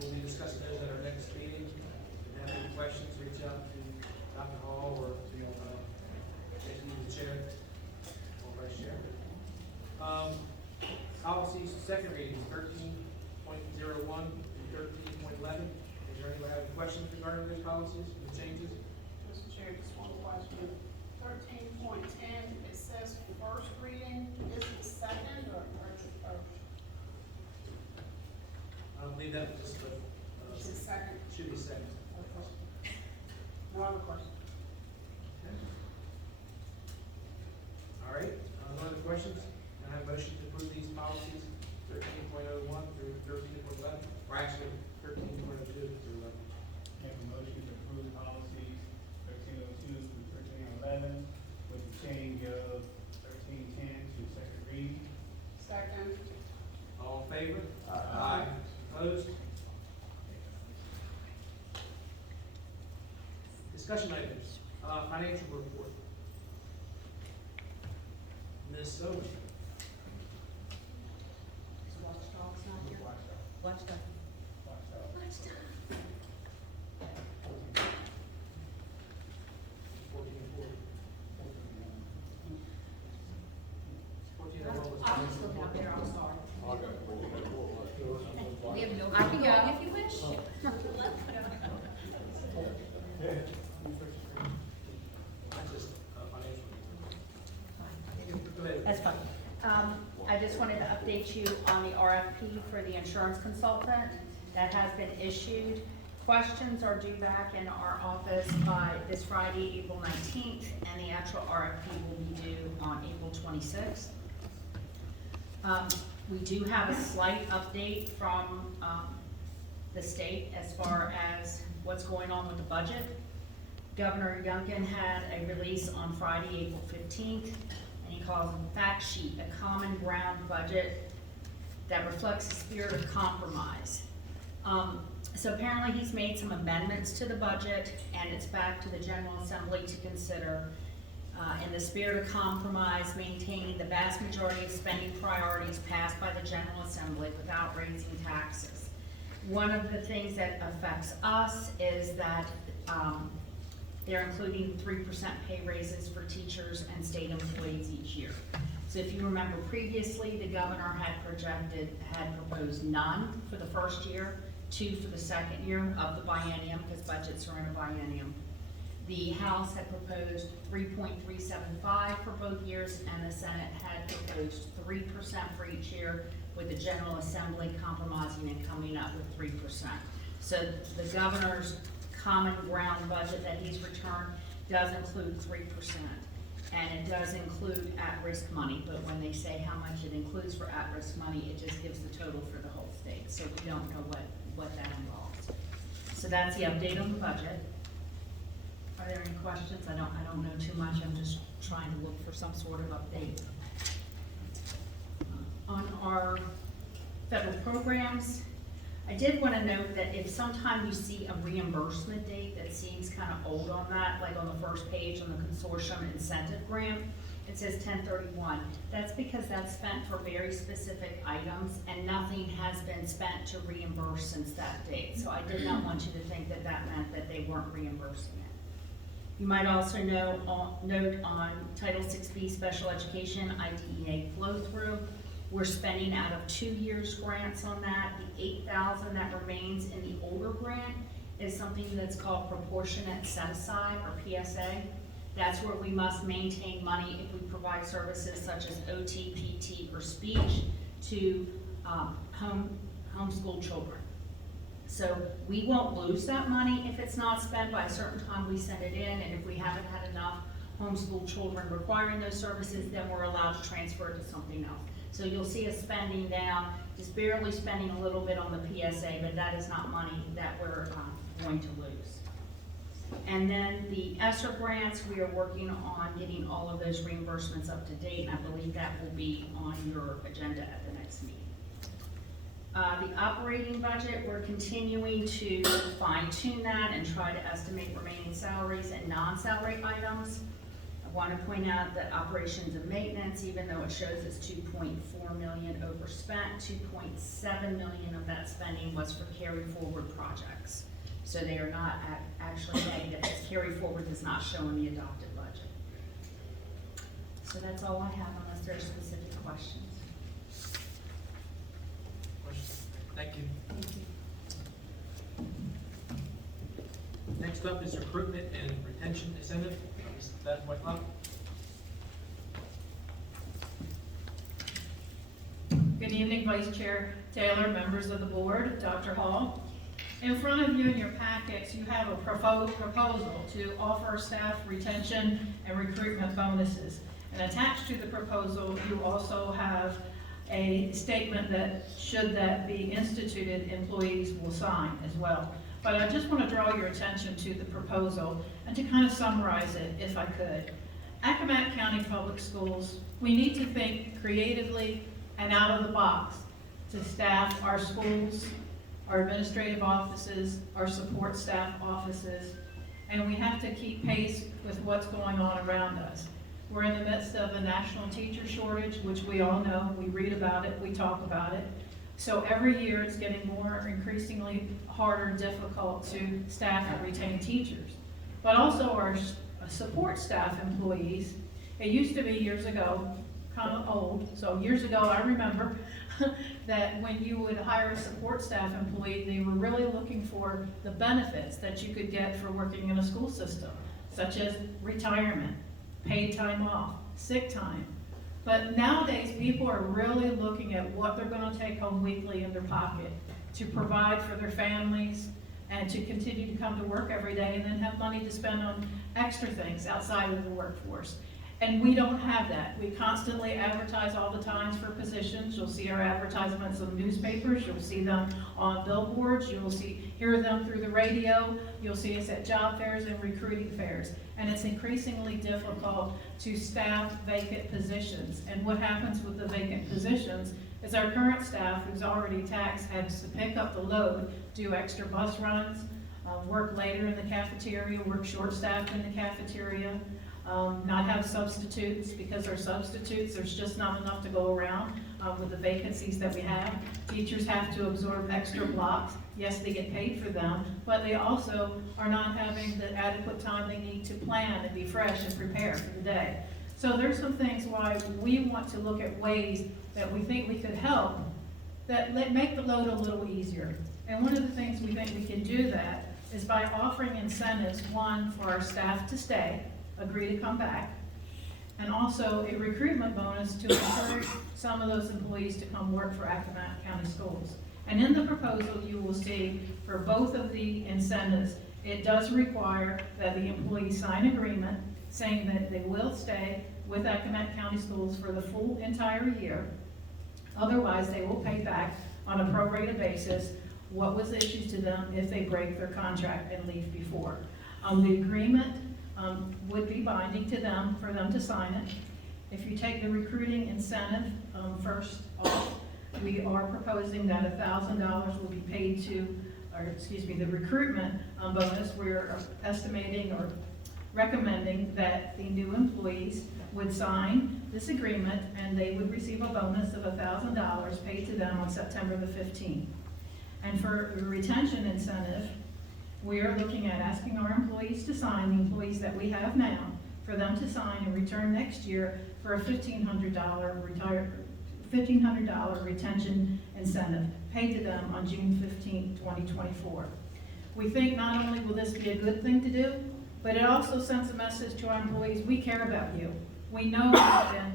we'll be discussing those at our next meeting. If you have any questions, reach out to Dr. Hall or to the chair or vice chair. Policies, second readings, 13.01 through 13.11. Is there anyone have any questions regarding those policies and the changes? Mr. Chair, just one question. 13.10, it says first reading, is it second or first? I believe that was just Is it second? should be second. No other question. Okay. All right, no other questions? Can I have a motion to approve these policies, 13.01 through 13.11, or actually 13.02 through 11? Make a motion to approve policies 1302 through 1311 with the change of 1310 to second reading. Second. All in favor? Aye. Opposed? Discussion items, financial report. Ms. Owen. Watchdog. I'm just looking up there, I'm sorry. We have no. I can go if you wish. That's just financial. Go ahead. That's fine. I just wanted to update you on the RFP for the insurance consultant that has been issued. Questions are due back in our office by this Friday, April 19th, and the actual RFP will be due on April 26th. We do have a slight update from the state as far as what's going on with the budget. Governor Youngkin had a release on Friday, April 15th, and he calls it fact sheet, a common ground budget that reflects the spirit of compromise. So apparently he's made some amendments to the budget, and it's back to the General Assembly to consider. In the spirit of compromise, maintaining the vast majority of spending priorities passed by the General Assembly without raising taxes. One of the things that affects us is that they're including 3% pay raises for teachers and state employees each year. So if you remember previously, the governor had proposed none for the first year, 2 for the second year of the biennium, because budgets are in a biennium. The House had proposed 3.375 for both years, and the Senate had proposed 3% for each year, with the General Assembly compromising and coming up with 3%. So the governor's common ground budget that he's returned does include 3%. And it does include at-risk money, but when they say how much it includes for at-risk money, it just gives the total for the whole state. So we don't know what that involves. So that's the update on the budget. Are there any questions? I don't know too much. I'm just trying to look for some sort of update. On our federal programs, I did want to note that if sometime you see a reimbursement date that seems kind of old on that, like on the first page on the consortium incentive grant, it says 1031. That's because that's spent for very specific items and nothing has been spent to reimburse since that date. So I did not want you to think that that meant that they weren't reimbursing it. You might also note on Title 6B Special Education IDEA flow-through, we're spending out of 2 years grants on that. The $8,000 that remains in the older grant is something that's called proportionate set-aside, or PSA. That's where we must maintain money if we provide services such as OT, PT, or speech to homeschool children. So we won't lose that money if it's not spent by a certain time we send it in, and if we haven't had enough homeschool children requiring those services, then we're allowed to transfer it to something else. So you'll see us spending down, just barely spending a little bit on the PSA, but that is not money that we're going to lose. And then the ESSER grants, we are working on getting all of those reimbursements up to date, and I believe that will be on your agenda at the next meeting. The operating budget, we're continuing to fine-tune that and try to estimate remaining salaries and non-salary items. I want to point out that operations and maintenance, even though it shows it's 2.4 million overspent, 2.7 million of that spending was for carry forward projects. So they are not actually negative. Carry forward does not show in the adopted budget. So that's all I have unless there are specific questions. Questions? Thank you. Next up is recruitment and retention incentive. Ms. Beth Whitlock. Good evening, Vice Chair Taylor, members of the board, Dr. Hall. In front of you in your packets, you have a proposal to offer staff retention and recruitment bonuses. And attached to the proposal, you also have a statement that, should that be instituted, employees will sign as well. But I just want to draw your attention to the proposal and to kind of summarize it, if I could. Accomack County Public Schools, we need to think creatively and out of the box to staff our schools, our administrative offices, our support staff offices, and we have to keep pace with what's going on around us. We're in the midst of a national teacher shortage, which we all know, we read about it, we talk about it. So every year it's getting more increasingly harder and difficult to staff and retain teachers. But also our support staff employees, it used to be years ago, kind of old, so years ago I remember that when you would hire a support staff employee, they were really looking for the benefits that you could get for working in a school system, such as retirement, paid time off, sick time. But nowadays, people are really looking at what they're going to take home weekly in their pocket to provide for their families and to continue to come to work every day and then have money to spend on extra things outside of the workforce. And we don't have that. We constantly advertise all the time for positions. You'll see our advertisements in newspapers. You'll see them on billboards. You'll hear them through the radio. You'll see us at job fairs and recruiting fairs. And it's increasingly difficult to staff vacant positions. And what happens with the vacant positions is our current staff, who's already taxed, has to pick up the load, do extra bus runs, work later in the cafeteria, work short-staffed in the cafeteria, not have substitutes, because our substitutes, there's just not enough to go around with the vacancies that we have. Teachers have to absorb extra blocks. Yes, they get paid for them, but they also are not having the adequate time they need to plan and be fresh and prepare for the day. So there's some things why we want to look at ways that we think we could help that make the load a little easier. And one of the things we think we can do that is by offering incentives, one, for our staff to stay, agree to come back, and also a recruitment bonus to encourage some of those employees to come work for Accomack County Schools. And in the proposal, you will see for both of the incentives, it does require that the employee sign agreement saying that they will stay with Accomack County Schools for the full entire year. Otherwise, they will pay back on a prorated basis what was issued to them if they break their contract and leave before. The agreement would be binding to them for them to sign it. If you take the recruiting incentive first off, we are proposing that $1,000 will be paid to, or excuse me, the recruitment bonus. We're estimating or recommending that the new employees would sign this agreement and they would receive a bonus of $1,000 paid to them on September the 15th. And for the retention incentive, we are looking at asking our employees to sign, the employees that we have now, for them to sign and return next year for a $1,500 retention incentive paid to them on June 15, 2024. We think not only will this be a good thing to do, but it also sends a message to our employees, we care about you. We know you've been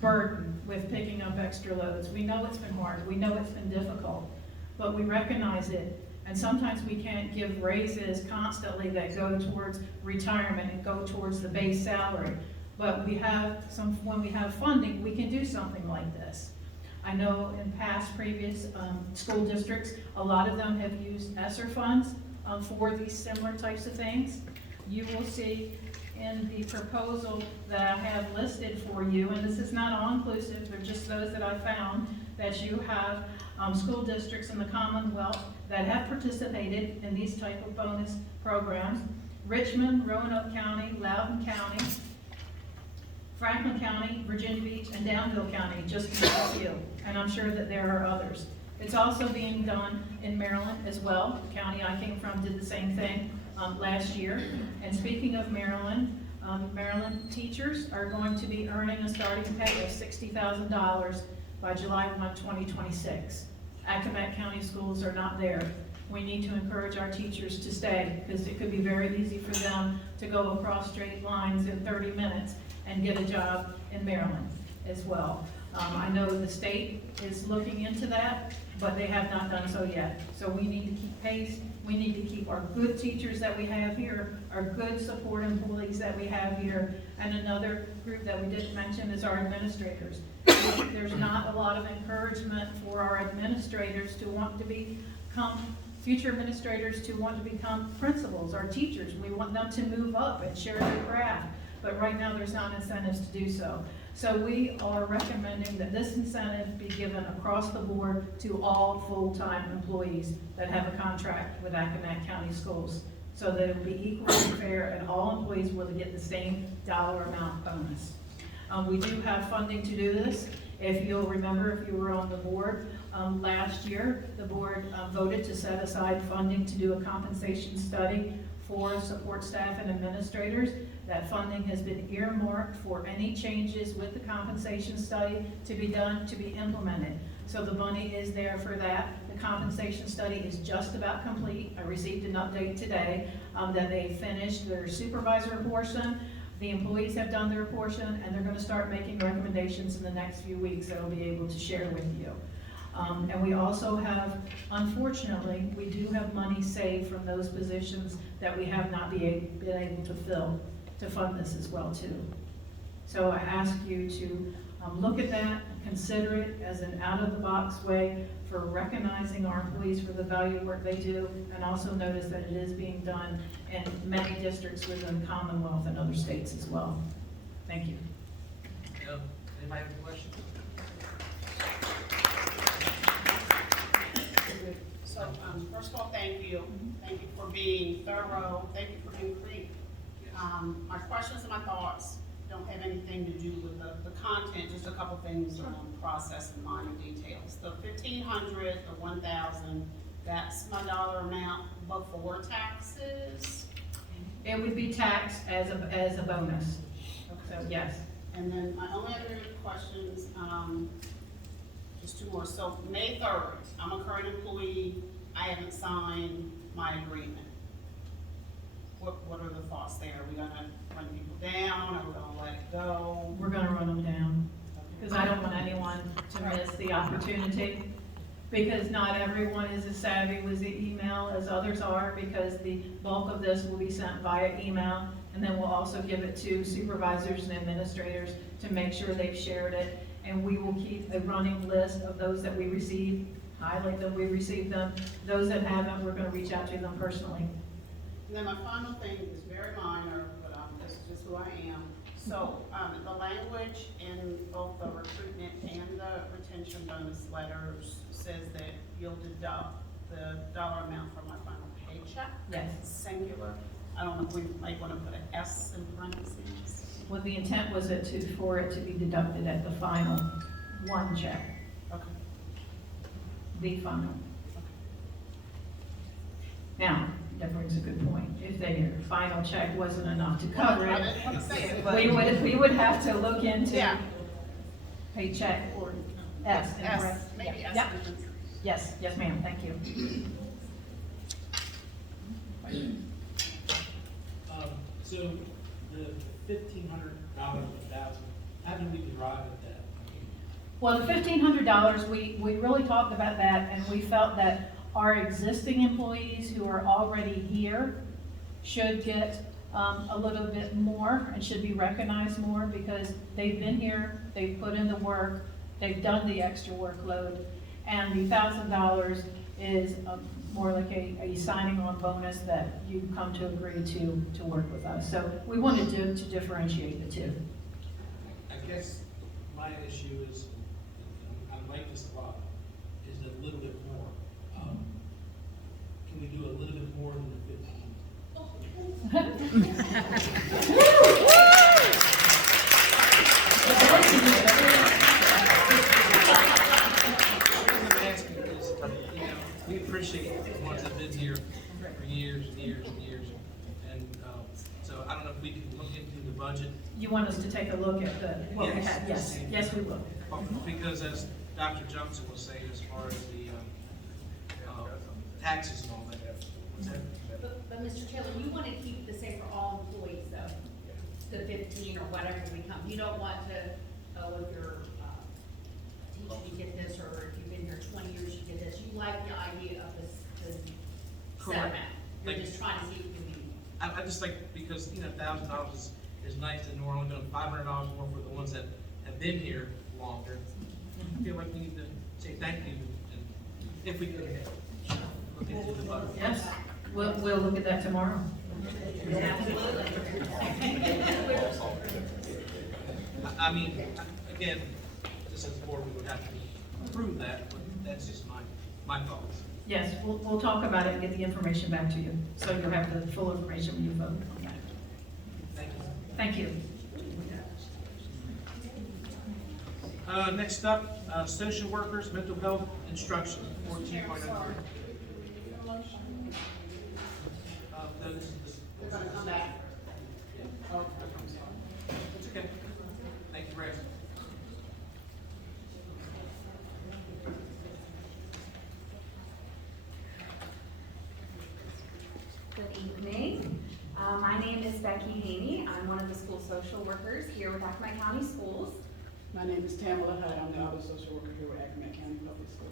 burdened with picking up extra loads. We know it's been hard. We know it's been difficult, but we recognize it. And sometimes we can't give raises constantly that go towards retirement and go towards the base salary. But we have when we have funding, we can do something like this. I know in previous school districts, a lot of them have used ESSER funds for these similar types of things. You will see in the proposal that I have listed for you, and this is not all-inclusive, they're just those that I found, that you have school districts in the Commonwealth that have participated in these type of bonus programs. Richmond, Roanoke County, Loudoun County, Franklin County, Virginia Beach, and Danville County, just to name a few, and I'm sure that there are others. It's also being done in Maryland as well. The county I came from did the same thing last year. And speaking of Maryland, Maryland teachers are going to be earning a starting pay of $60,000 by July 1, 2026. Accomack County schools are not there. We need to encourage our teachers to stay because it could be very easy for them to go across straight lines in 30 minutes and get a job in Maryland as well. I know the state is looking into that, but they have not done so yet. So we need to keep pace. We need to keep our good teachers that we have here, our good support employees that we have here, and another group that we didn't mention is our administrators. There's not a lot of encouragement for our administrators to want to become future administrators, to want to become principals or teachers. We want them to move up and share their craft, but right now there's not incentives to do so. So we are recommending that this incentive be given across the board to all full-time employees that have a contract with Accomack County Schools, so that it will be equally fair and all employees will get the same dollar amount bonus. We do have funding to do this. If you'll remember, if you were on the board last year, the board voted to set aside funding to do a compensation study for support staff and administrators. That funding has been earmarked for any changes with the compensation study to be done, to be implemented. So the money is there for that. The compensation study is just about complete. I received an update today that they finished their supervisor portion. The employees have done their portion, and they're going to start making recommendations in the next few weeks that I'll be able to share with you. And we also have, unfortunately, we do have money saved from those positions that we have not been able to fill to fund this as well too. So I ask you to look at that, consider it as an out-of-the-box way for recognizing our employees for the valuable work they do, and also notice that it is being done in many districts within the Commonwealth and other states as well. Thank you. Anybody have a question? So, first of all, thank you. Thank you for being thorough. Thank you for being brief. My questions and my thoughts don't have anything to do with the content, just a couple things on process and minor details. The 1,500, the 1,000, that's my dollar amount before taxes? It would be taxed as a bonus. So, yes. And then my only other questions, just two more. So May 3rd, I'm a current employee. I haven't signed my agreement. What are the thoughts there? Are we gonna run people down? Are we gonna let it go? We're gonna run them down, because I don't want anyone to miss the opportunity. because not everyone is as savvy with the email as others are, because the bulk of this will be sent via email, and then we'll also give it to supervisors and administrators to make sure they've shared it, and we will keep a running list of those that we receive, highlight that we received them. Those that haven't, we're gonna reach out to them personally. And then my final thing is very minor, but this is just who I am. So, the language in both the recruitment and the retention bonus letters says that you'll deduct the dollar amount from my final paycheck. Yes. Singular. I don't know if we might want to put an S in parentheses. Well, the intent was for it to be deducted at the final one check, Okay. the final. Now, that brings a good point. If their final check wasn't enough to cover I it, didn't want to say it, but. we would have to look into Yeah. paycheck or S. in S, parentheses. maybe Yeah. S. Yep. Yes, ma'am, thank you. So the $1,500 a thousand, how do we derive at that? Well, the $1,500, we really talked about that, and we felt that our existing employees who are already here should get a little bit more and should be recognized more because they've been here, they've put in the work, they've done the extra workload, and the $1,000 is more like a signing on bonus that you come to agree to work with us. So we wanted to differentiate the two. I guess my issue is, and I like this a lot, is a little bit more. Can we do a little bit more than the 15? We appreciate the ones that have been here for years and years and years. And so I don't know if we can look into the budget. You want us to take a look at what we have? Yes, we will. Because as Dr. Johnson was saying, as far as the taxes and all that. What's that? But Mr. Taylor, you want to keep the same for all employees though, the 15 or whatever we come. You don't want to, if you're teaching, you get this, or if you've been here 20 years, you get this. You like the idea of this Correct. settlement. You're just trying to see if you can. I just like, because, $1,000 is nice, and we're only doing $500 more for the ones that have been here longer. I feel like we need to say thank you, and if we could look into the budget. Yes, we'll look at that tomorrow. I mean, again, this is the board, we would have to approve that, but that's just my thoughts. Yes, we'll talk about it and get the information back to you, so you'll have the full information when you vote on that. Thank you. Thank you. Next up, social workers, mental health instruction, 14.03. We're gonna come back. Oh, it's okay. Thank you, Brad. Good evening. My name is Becky Haney. I'm one of the school social workers here with Accomack County Schools. My name is Tamala Hutt. I'm the other social worker here at Accomack County Public Schools.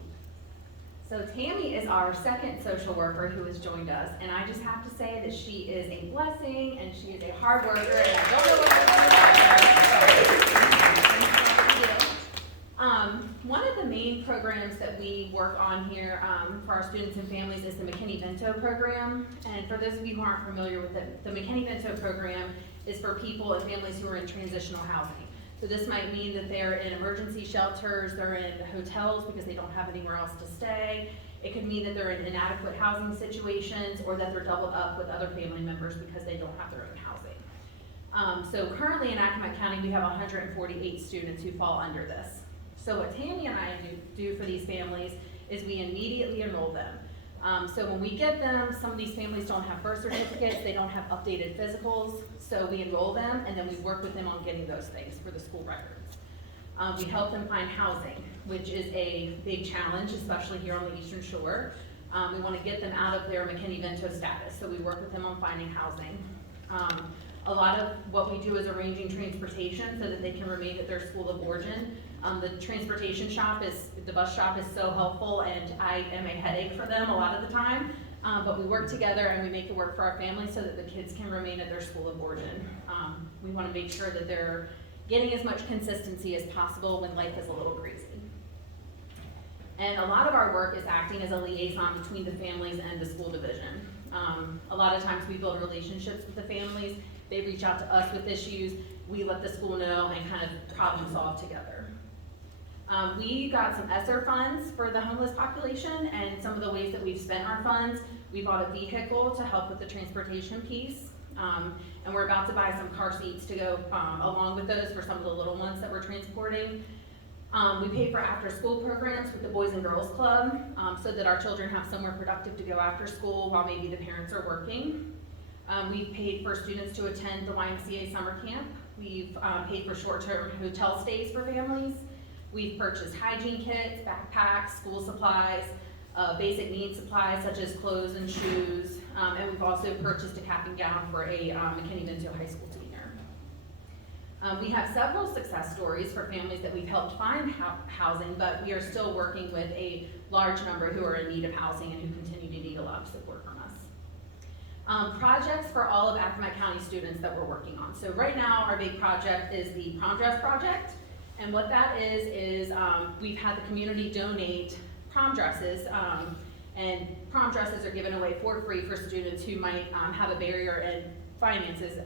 So Tammy is our second social worker who has joined us, and I just have to say that she is a blessing and she is a hard worker, and I don't know what to do without her. One of the main programs that we work on here for our students and families is the McKinney-Vento program. And for those of you who aren't familiar with it, the McKinney-Vento program is for people and families who are in transitional housing. So this might mean that they're in emergency shelters, they're in hotels because they don't have anywhere else to stay. It could mean that they're in inadequate housing situations, or that they're doubled up with other family members because they don't have their own housing. So currently in Accomack County, we have 148 students who fall under this. So what Tammy and I do for these families is we immediately enroll them. So when we get them, some of these families don't have birth certificates, they don't have updated physicals, so we enroll them and then we work with them on getting those things for the school records. We help them find housing, which is a big challenge, especially here on the Eastern Shore. We want to get them out of their McKinney-Vento status, so we work with them on finding housing. A lot of what we do is arranging transportation so that they can remain at their school of origin. The transportation shop the bus shop is so helpful, and I am a headache for them a lot of the time. But we work together and we make it work for our families so that the kids can remain at their school of origin. We want to make sure that they're getting as much consistency as possible when life is a little crazy. And a lot of our work is acting as a liaison between the families and the school division. A lot of times we build relationships with the families. They reach out to us with issues. We let the school know and kind of problem solve together. We got some ESSER funds for the homeless population, and some of the ways that we've spent our funds, we bought a vehicle to help with the transportation piece. And we're about to buy some car seats to go along with those for some of the little ones that we're transporting. We pay for after-school programs with the Boys and Girls Club so that our children have somewhere productive to go after school while maybe the parents are working. We've paid for students to attend the YMCA summer camp. We've paid for short-term hotel stays for families. We've purchased hygiene kits, backpacks, school supplies, basic needs supplies such as clothes and shoes, and we've also purchased a cap and gown for a McKinney-Vento High School tweener. We have several success stories for families that we've helped find housing, but we are still working with a large number who are in need of housing and who continue to need a lot of support from us. Projects for all of Accomack County students that we're working on. So right now, our big project is the prom dress project. And what that is we've had the community donate prom dresses, and prom dresses are given away for free for students who might have a barrier in finances,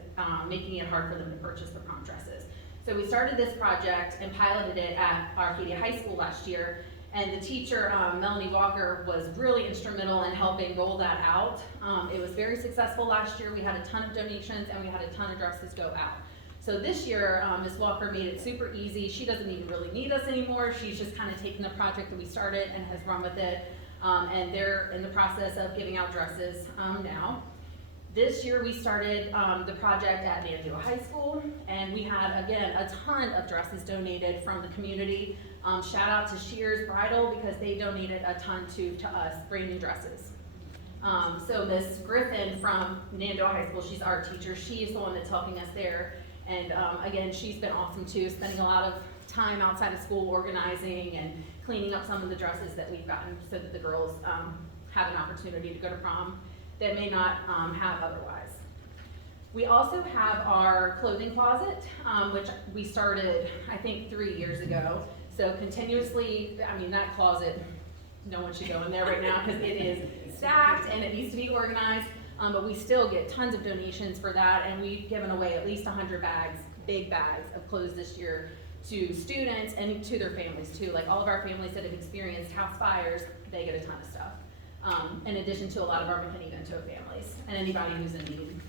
making it hard for them to purchase the prom dresses. So we started this project and piloted it at Arcadia High School last year, and the teacher, Melanie Walker, was really instrumental in helping roll that out. It was very successful last year. We had a ton of donations and we had a ton of dresses go out. So this year, Ms. Walker made it super easy. She doesn't even really need us anymore. She's just kind of taken the project that we started and has run with it. And they're in the process of giving out dresses now. This year we started the project at Nandua High School, and we had, again, a ton of dresses donated from the community. Shout out to Shears Bridal because they donated a ton to us, brand new dresses. So Ms. Griffin from Nandua High School, she's our teacher. She is the one that's helping us there. And again, she's been awesome too, spending a lot of time outside of school organizing and cleaning up some of the dresses that we've gotten so that the girls have an opportunity to go to prom that may not have otherwise. We also have our clothing closet, which we started, I think, 3 years ago. So continuously, I mean, that closet, no one should go in there right now because it is stacked and it needs to be organized. But we still get tons of donations for that, and we've given away at least 100 bags, big bags of clothes this year to students and to their families too. Like all of our families that have experienced house fires, they get a ton of stuff. In addition to a lot of our McKinney-Vento families and anybody who's in need.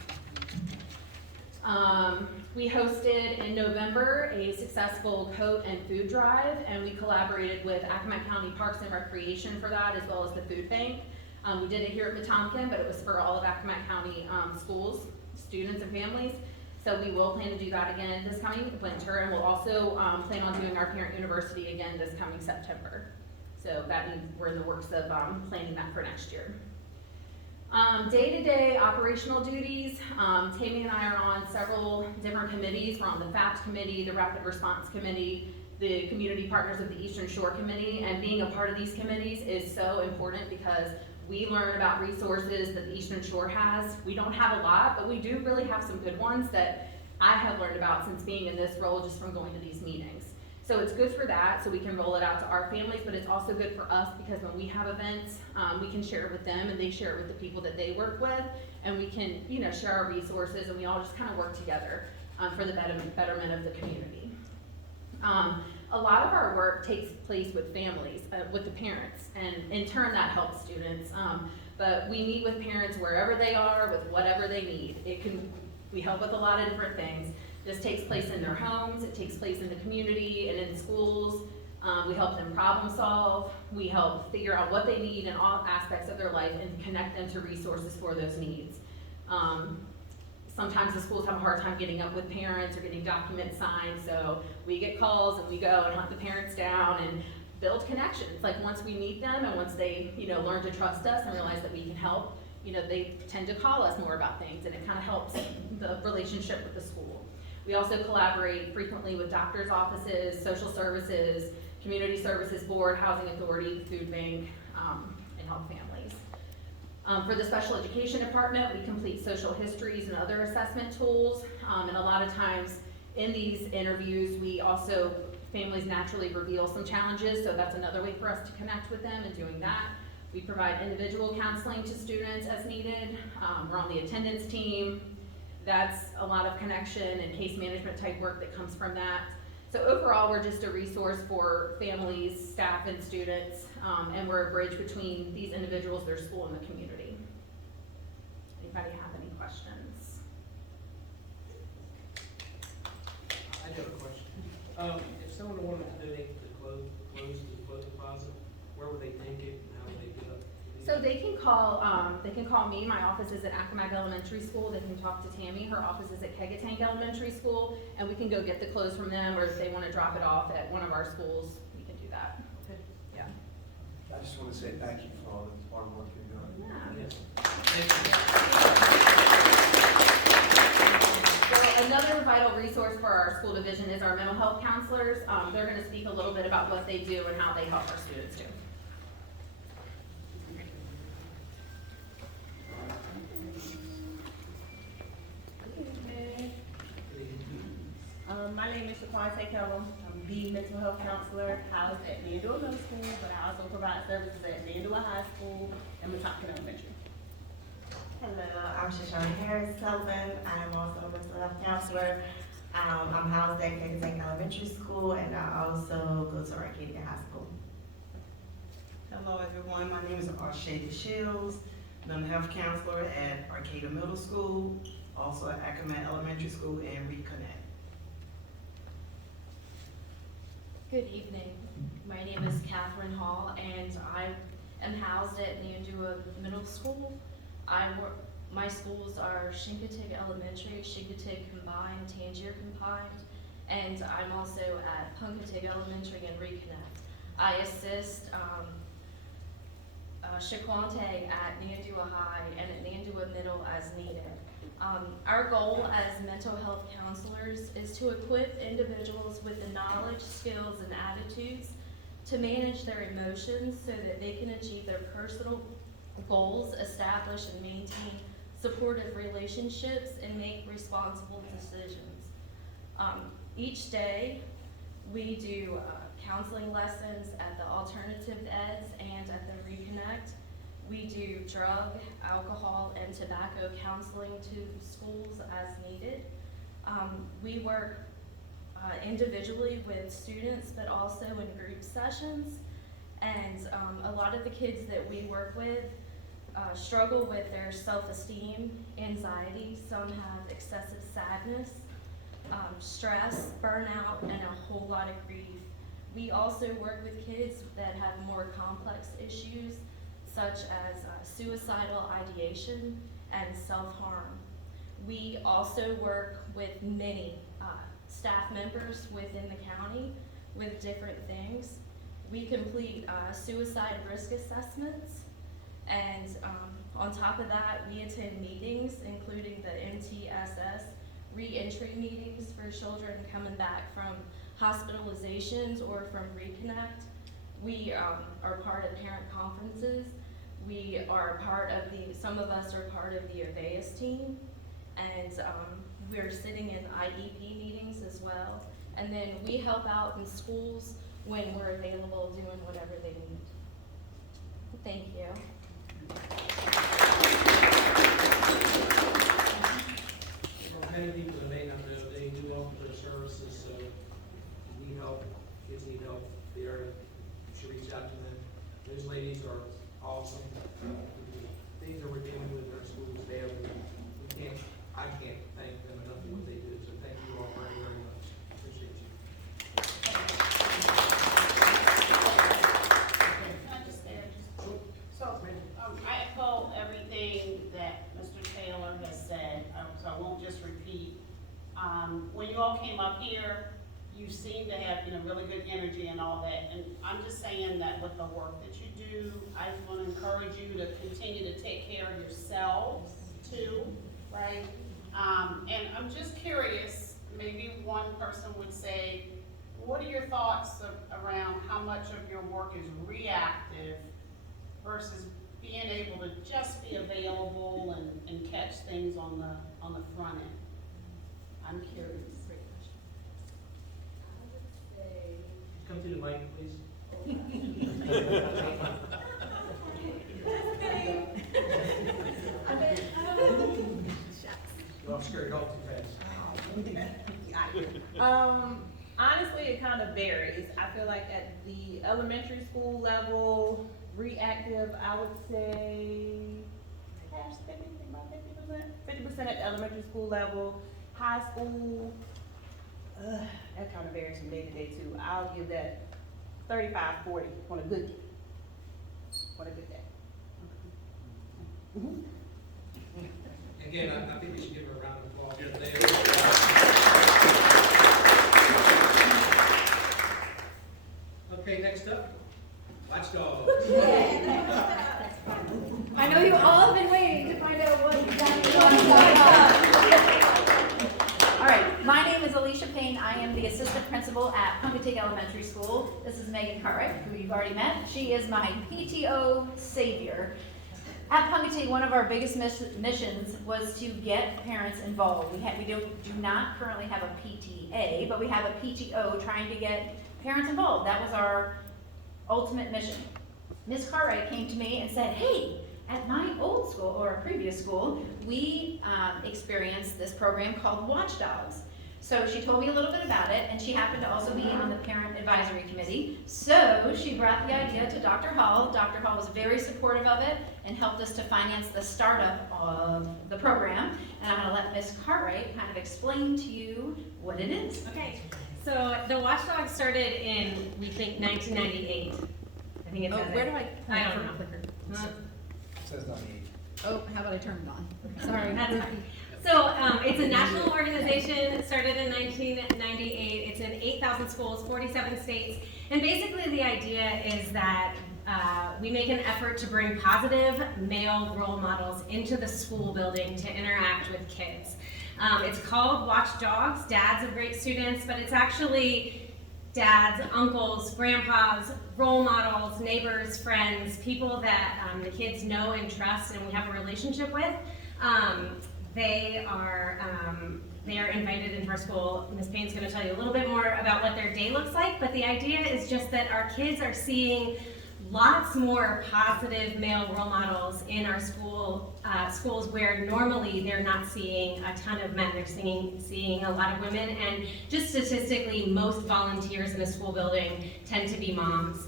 We hosted in November a successful coat and food drive, and we collaborated with Accomack County Parks and Recreation for that, as well as the food bank. We did it here at Wetumpka, but it was for all of Accomack County schools, students, and families. So we will plan to do that again this coming winter, and we'll also plan on doing our parent university again this coming September. So that means we're in the works of planning that for next year. Day-to-day operational duties, Tammy and I are on several different committees. We're on the FAPS committee, the Rapid Response Committee, the Community Partners of the Eastern Shore Committee, and being a part of these committees is so important because we learn about resources that the Eastern Shore has. We don't have a lot, but we do really have some good ones that I have learned about since being in this role just from going to these meetings. So it's good for that, so we can roll it out to our families, but it's also good for us because when we have events, we can share it with them and they share it with the people that they work with, and we can, share our resources, and we all just kind of work together for the betterment of the community. A lot of our work takes place with families, with the parents, and in turn that helps students. But we meet with parents wherever they are with whatever they need. We help with a lot of different things. This takes place in their homes, it takes place in the community and in schools. We help them problem solve. We help figure out what they need in all aspects of their life and connect them to resources for those needs. Sometimes the schools have a hard time getting up with parents or getting documents signed, so we get calls and we go and hunt the parents down and build connections. Like once we meet them and once they, learn to trust us and realize that we can help, they tend to call us more about things, and it kind of helps the relationship with the school. We also collaborate frequently with doctors' offices, social services, community services board, housing authority, food bank, and help families. For the special education department, we complete social histories and other assessment tools, and a lot of times in these interviews, families naturally reveal some challenges, so that's another way for us to connect with them in doing that. We provide individual counseling to students as needed. We're on the attendance team. That's a lot of connection and case management type work that comes from that. So overall, we're just a resource for families, staff, and students, and we're a bridge between these individuals, their school, and the community. Anybody have any questions? I do have a question. If someone wanted to donate to close the deposit, where would they take it and how would they get up? So they can call me. My office is at Accomack Elementary School. They can talk to Tammy. Her office is at Kegatank Elementary School, and we can go get the clothes from them, or if they want to drop it off at one of our schools, we can do that. Okay. Yeah. I just want to say thank you for all the hard work you're doing. Yeah. Yes. Thank you. So another vital resource for our school division is our mental health counselors. They're going to speak a little bit about what they do and how they help our students too. My name is Shaquante Kellum. I'm the mental health counselor housed at Neandua Middle School, but I also provide services at Neandua High School and Metuchen Elementary. Hello, I'm Shoshana Harris Sullivan. I am also a mental health counselor. I'm housed at Kegatank Elementary School, and I also go to Arcadia High School. Hello everyone, my name is Arshada Shields. I'm a health counselor at Arcadia Middle School, also at Accomack Elementary School and Reconnect. Good evening. My name is Catherine Hall, and I am housed at Neandua Middle School. My schools are Chincoteague Elementary, Chincoteague Combined, Tangier Combined, and I'm also at Puncoteague Elementary and Reconnect. I assist Shaquante at Neandua High and at Neandua Middle as needed. Our goal as mental health counselors is to equip individuals with the knowledge, skills, and attitudes to manage their emotions so that they can achieve their personal goals, establish and maintain supportive relationships, and make responsible decisions. Each day, we do counseling lessons at the alternative eds and at the Reconnect. We do drug, alcohol, and tobacco counseling to schools as needed. We work individually with students, but also in group sessions. And a lot of the kids that we work with struggle with their self-esteem, anxiety. Some have excessive sadness, stress, burnout, and a whole lot of grief. We also work with kids that have more complex issues, such as suicidal ideation and self-harm. We also work with many staff members within the county with different things. We complete suicide risk assessments, and on top of that, we attend meetings, including the MTSS re-entry meetings for children coming back from hospitalizations or from Reconnect. We are part of parent conferences. We are part of some of us are part of the Aveus team, and we're sitting in IEP meetings as well. And then we help out in schools when we're available doing whatever they need. Thank you. For many people that may not know, they do offer their services, so if you need help, kids need help, you should reach out to them. Those ladies are awesome. Things that we're dealing with in our schools daily, I can't thank them enough for what they do, so thank you all very, very much. Appreciate you. Can I just add? So, I echo everything that Mr. Taylor has said, so I won't just repeat. When you all came up here, you seem to have, really good energy and all that, and I'm just saying that with the work that you do, I just want to encourage you to continue to take care of yourselves too, right? And I'm just curious, maybe one person would say, what are your thoughts around how much of your work is reactive versus being able to just be available and catch things on the front end? I'm curious. Come to the mic, please. You're off scared golf too fast. Honestly, it kind of varies. I feel like at the elementary school level, reactive, I would say, perhaps 50% at the elementary school level. High school, that kind of varies from day to day too. I'll give that 35, 40 on a good day. On a good day. Again, I think we should give her a round of applause today. Okay, next up, Watchdogs. I know you all have been waiting to find out what exactly Watchdog. All right, my name is Alicia Payne. I am the assistant principal at Punkatig Elementary School. This is Megan Cartwright, who you've already met. She is my PTO savior. At Punkatig, one of our biggest missions was to get parents involved. We do not currently have a PTA, but we have a PTO trying to get parents involved. That was our ultimate mission. Ms. Cartwright came to me and said, hey, at my old school, or a previous school, we experienced this program called Watchdogs. So she told me a little bit about it, and she happened to also be on the parent advisory committee. So she brought the idea to Dr. Hall. Dr. Hall was very supportive of it and helped us to finance the startup of the program. And I'm gonna let Ms. Cartwright kind of explain to you what it is. Okay, so the Watchdogs started in, we think, 1998. I think it's. Where do I don't know. clicker? It says 98. Oh, how about I turn it on? Sorry, that's fine. So it's a national organization. It started in 1998. It's in 8,000 schools, 47 states. And basically the idea is that we make an effort to bring positive male role models into the school building to interact with kids. It's called Watchdogs, Dads of Great Students, but it's actually dads, uncles, grandpas, role models, neighbors, friends, people that the kids know and trust and we have a relationship with. They are invited into our school. Ms. Payne's going to tell you a little bit more about what their day looks like, but the idea is just that our kids are seeing lots more positive male role models in our schools where normally they're not seeing a ton of men. They're seeing a lot of women, and just statistically, most volunteers in a school building tend to be moms.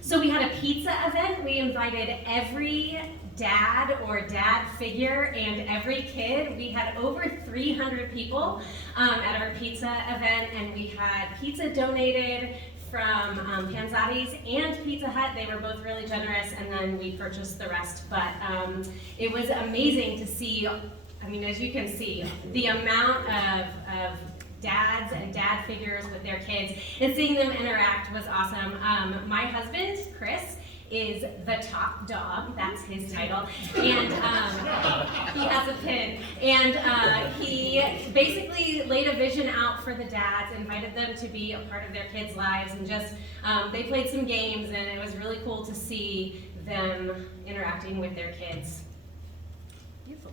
So we had a pizza event. We invited every dad or dad figure and every kid. We had over 300 people at our pizza event, and we had pizza donated from Panzotti's and Pizza Hut. They were both really generous, and then we purchased the rest. But it was amazing to see, I mean, as you can see, the amount of dads and dad figures with their kids, and seeing them interact was awesome. My husband, Chris, is the top dog, that's his title, and he has a pin, and he basically laid a vision out for the dads, invited them to be a part of their kids' lives, and just, they played some games, and it was really cool to see them interacting with their kids. Beautiful.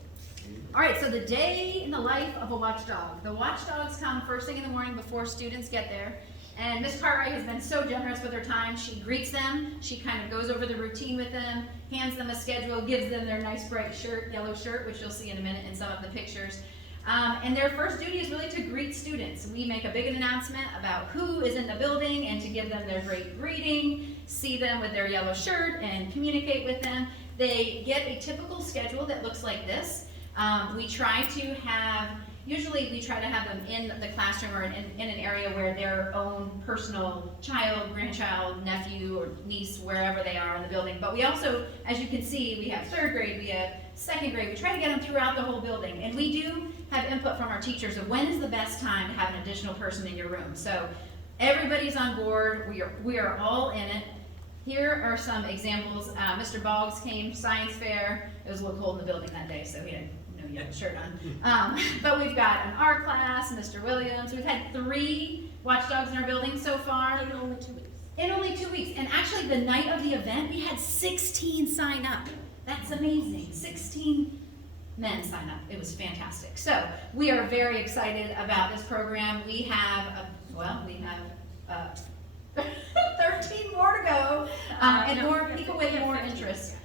All right, so the day in the life of a watchdog. The watchdogs come first thing in the morning before students get there. And Ms. Cartwright has been so generous with her time. She greets them, she kind of goes over the routine with them, hands them a schedule, gives them their nice bright shirt, yellow shirt, which you'll see in a minute in some of the pictures. And their first duty is really to greet students. We make a big announcement about who is in the building and to give them their great greeting, see them with their yellow shirt and communicate with them. They get a typical schedule that looks like this. Usually we try to have them in the classroom or in an area where their own personal child, grandchild, nephew, or niece, wherever they are in the building. But we also, as you can see, we have third grade, we have second grade. We try to get them throughout the whole building. And we do have input from our teachers of when is the best time to have an additional person in your room. So everybody's on board. We are all in it. here are some examples. Mr. Boggs came, science fair. It was a little cold in the building that day, so he had no yellow shirt on. But we've got an art class, Mr. Williams. We've had 3 watchdogs in our building so far. In only 2 weeks. In only 2 weeks. And actually the night of the event, we had 16 sign up. That's amazing. 16 men sign up. It was fantastic. So we are very excited about this program. We have, 13 more to go, and more people with more interest.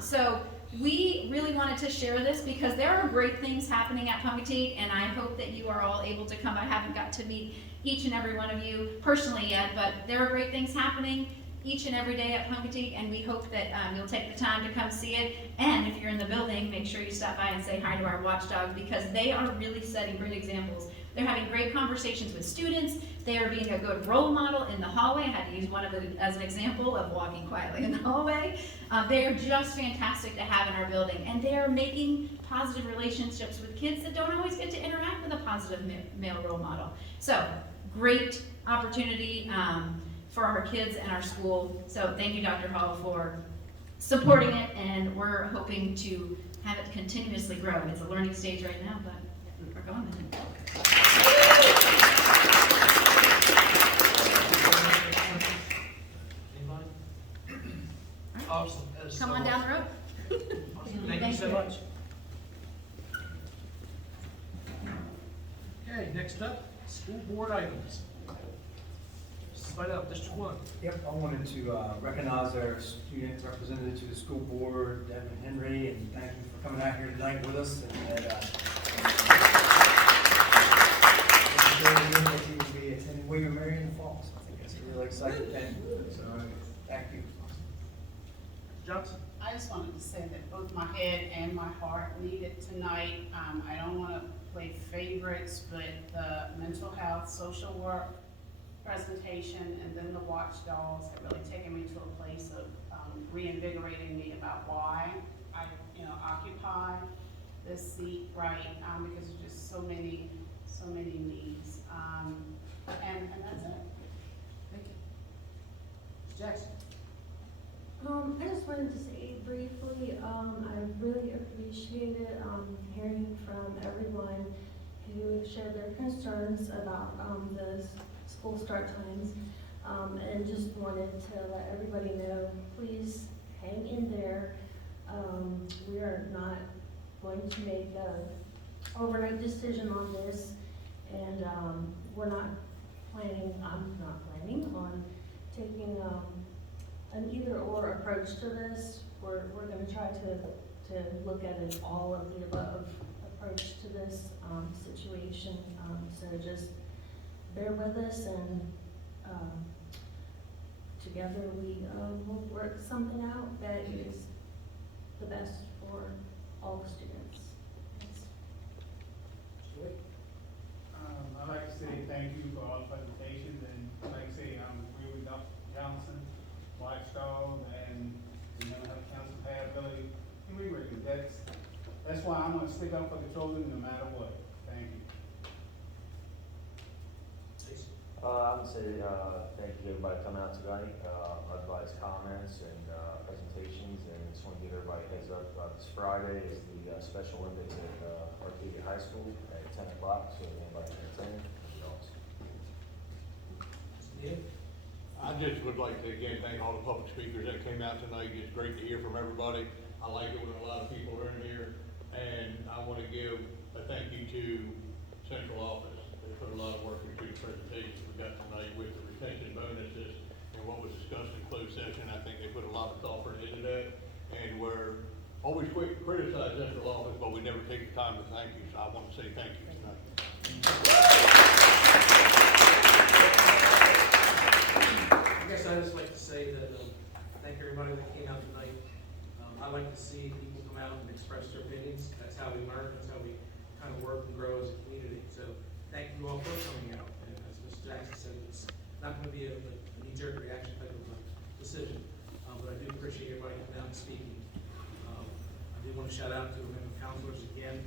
So we really wanted to share this because there are great things happening at Punkateek, and I hope that you are all able to come. I haven't got to meet each and every one of you personally yet, but there are great things happening each and every day at Punkateek, and we hope that you'll take the time to come see it. And if you're in the building, make sure you stop by and say hi to our watchdogs because they are really setting great examples. They're having great conversations with students. They are being a good role model in the hallway. I had to use one of them as an example of walking quietly in the hallway. They are just fantastic to have in our building, and they are making positive relationships with kids that don't always get to interact with a positive male role model. So, great opportunity for our kids and our school. So thank you, Dr. Hall, for supporting it, and we're hoping to have it continuously grow. It's a learning stage right now, but we're going with it. Anybody? Awesome. Come on down the road. Awesome. Thank you so much. Okay, next up, school board items. Right up, District 1. Yep, I wanted to recognize our student representative to the school board, Devin Henry, and thank you for coming out here tonight with us. And that he will be attending William Mary in the fall, so I think that's a really exciting thing. So thank you. Johnson. I just wanted to say that both my head and my heart need it tonight. I don't want to play favorites, but the mental health, social work presentation and then the watchdogs have really taken me to a place of reinvigorating me about why I occupy this seat, right? Because there's just so many needs. And that's it. Thank you. Jackson. I just wanted to say briefly, I really appreciated hearing from everyone who shared their concerns about the school start times, and just wanted to let everybody know, please hang in there. We are not going to make an overnight decision on this, and I'm not planning on taking an either-or approach to this. We're going to try to look at an all-of-the-above approach to this situation. So just bear with us, and together we will work something out that is the best for all the students. I'd like to say thank you for all the presentations, and I'd like to say I'm agree with Dr. Johnson, Watchdog, and the Mental Health Council ability. And we work. That's why I'm going to stick up for the children no matter what. Thank you. I would say thank you to everybody coming out tonight. Advice, comments, and presentations, and just want to give everybody a heads up. This Friday is the Special Olympics at Arcadia High School at 10 o'clock, so if anybody can attend, I just would like to again thank all the public speakers that came out tonight. It's great to hear from everybody. I like it when a lot of people are in here, and I want to give a thank you to Central Office. They put a lot of work into the presentations we got tonight with the retention bonuses and what was discussed in closed session. I think they put a lot of thought into that, and we're always quick to criticize Central Office, but we never take the time to thank you. So I want to say thank you tonight. I guess I'd just like to say that thank everybody that came out tonight. I like to see people come out and express their opinions. That's how we learn. That's how we kind of work and grow as a community. So thank you all for coming out. And as Mr. Jackson said, it's not going to be a knee-jerk reaction type of a decision. But I do appreciate everybody coming out and speaking. I do want to shout out to the member counselors again.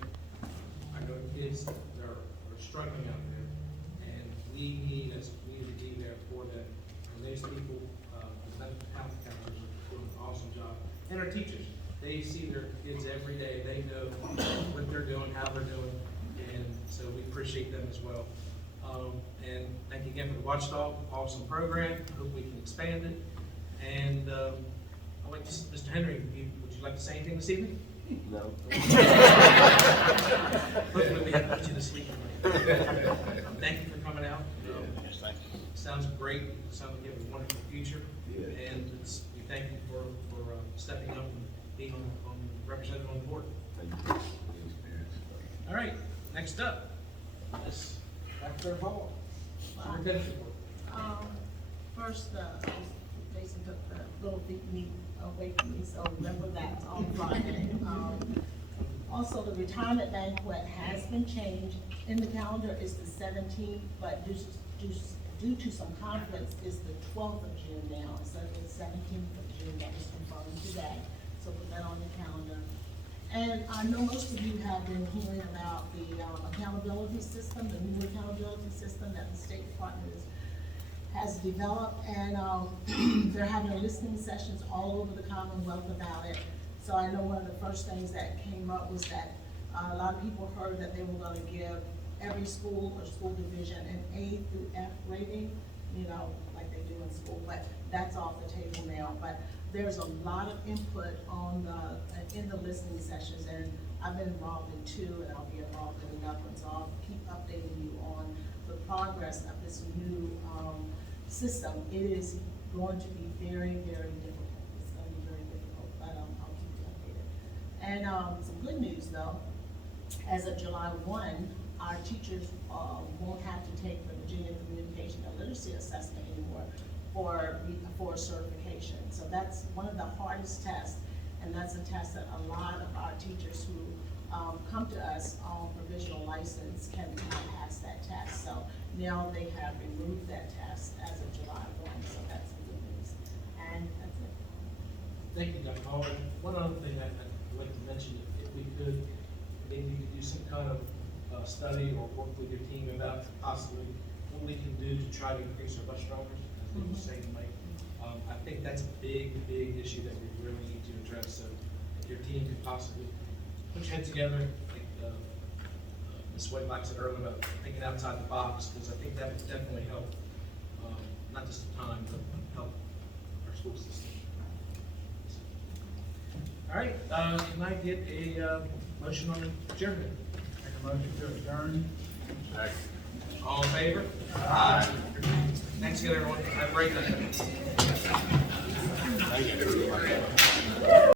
I know kids are struggling out there, and we need as a community to be there for them. And those people, as mental health counselors are doing an awesome job. And our teachers, they see their kids every day, they know what they're doing, how they're doing, and so we appreciate them as well. And thank you again for the Watchdog, awesome program, hope we can expand it. And I'd like to, Mr. Henry, would you like to say anything this evening? No. Hopefully we haven't put you to sleep tonight. Thank you for coming out. Yes, thank you. Sounds great, sounds like you have a wonderful future. And we thank you for stepping up and being on represented on the board. All right, next up, Ms. Dr. Hall. Superintendent report. First, Jason took the little big meat away from me, so remember that on Friday. Also, the retirement banquet has been changed. In the calendar is the 17th, but due to some conflicts, is the 12th of June now, instead of the 17th of June, that was confirmed today. So put that on your calendar. And I know most of you have been hearing about the accountability system, the new accountability system that the State Department has developed, and they're having listening sessions all over the Commonwealth about it. So I know one of the first things that came up was that a lot of people heard that they were going to give every school or school division an A through F rating, you know, like they do in school, but that's off the table now. But there's a lot of input on in the listening sessions, and I've been involved in 2, and I'll be involved in another one, so I'll keep updating you on the progress of this new system. It is going to be very, very difficult. It's going to be very difficult, but I'll keep you updated. And some good news though, as of July 1, our teachers won't have to take the Virginia Communication and Literacy Assessment anymore for certification. So that's one of the hardest tests, and that's a test that a lot of our teachers who come to us on provisional license can pass that test. So now they have removed that test as of July 1, so that's good news. And that's it. Thank you, Dr. Hall. One other thing I'd like to mention, if we could, maybe we could do some kind of study or work with your team about possibly what we can do to try to increase our bus drivers, as they were saying tonight. I think that's a big, big issue that we really need to address. So if your team could possibly put your heads together, like Ms. Whitelock said earlier about thinking outside the box, because I think that would definitely help, not just the time, but help our school system. All right, can I get a motion on adjournment? Make a motion to adjourn. All in favor? Aye. Thanks again, everyone. Have a great night. Thank you.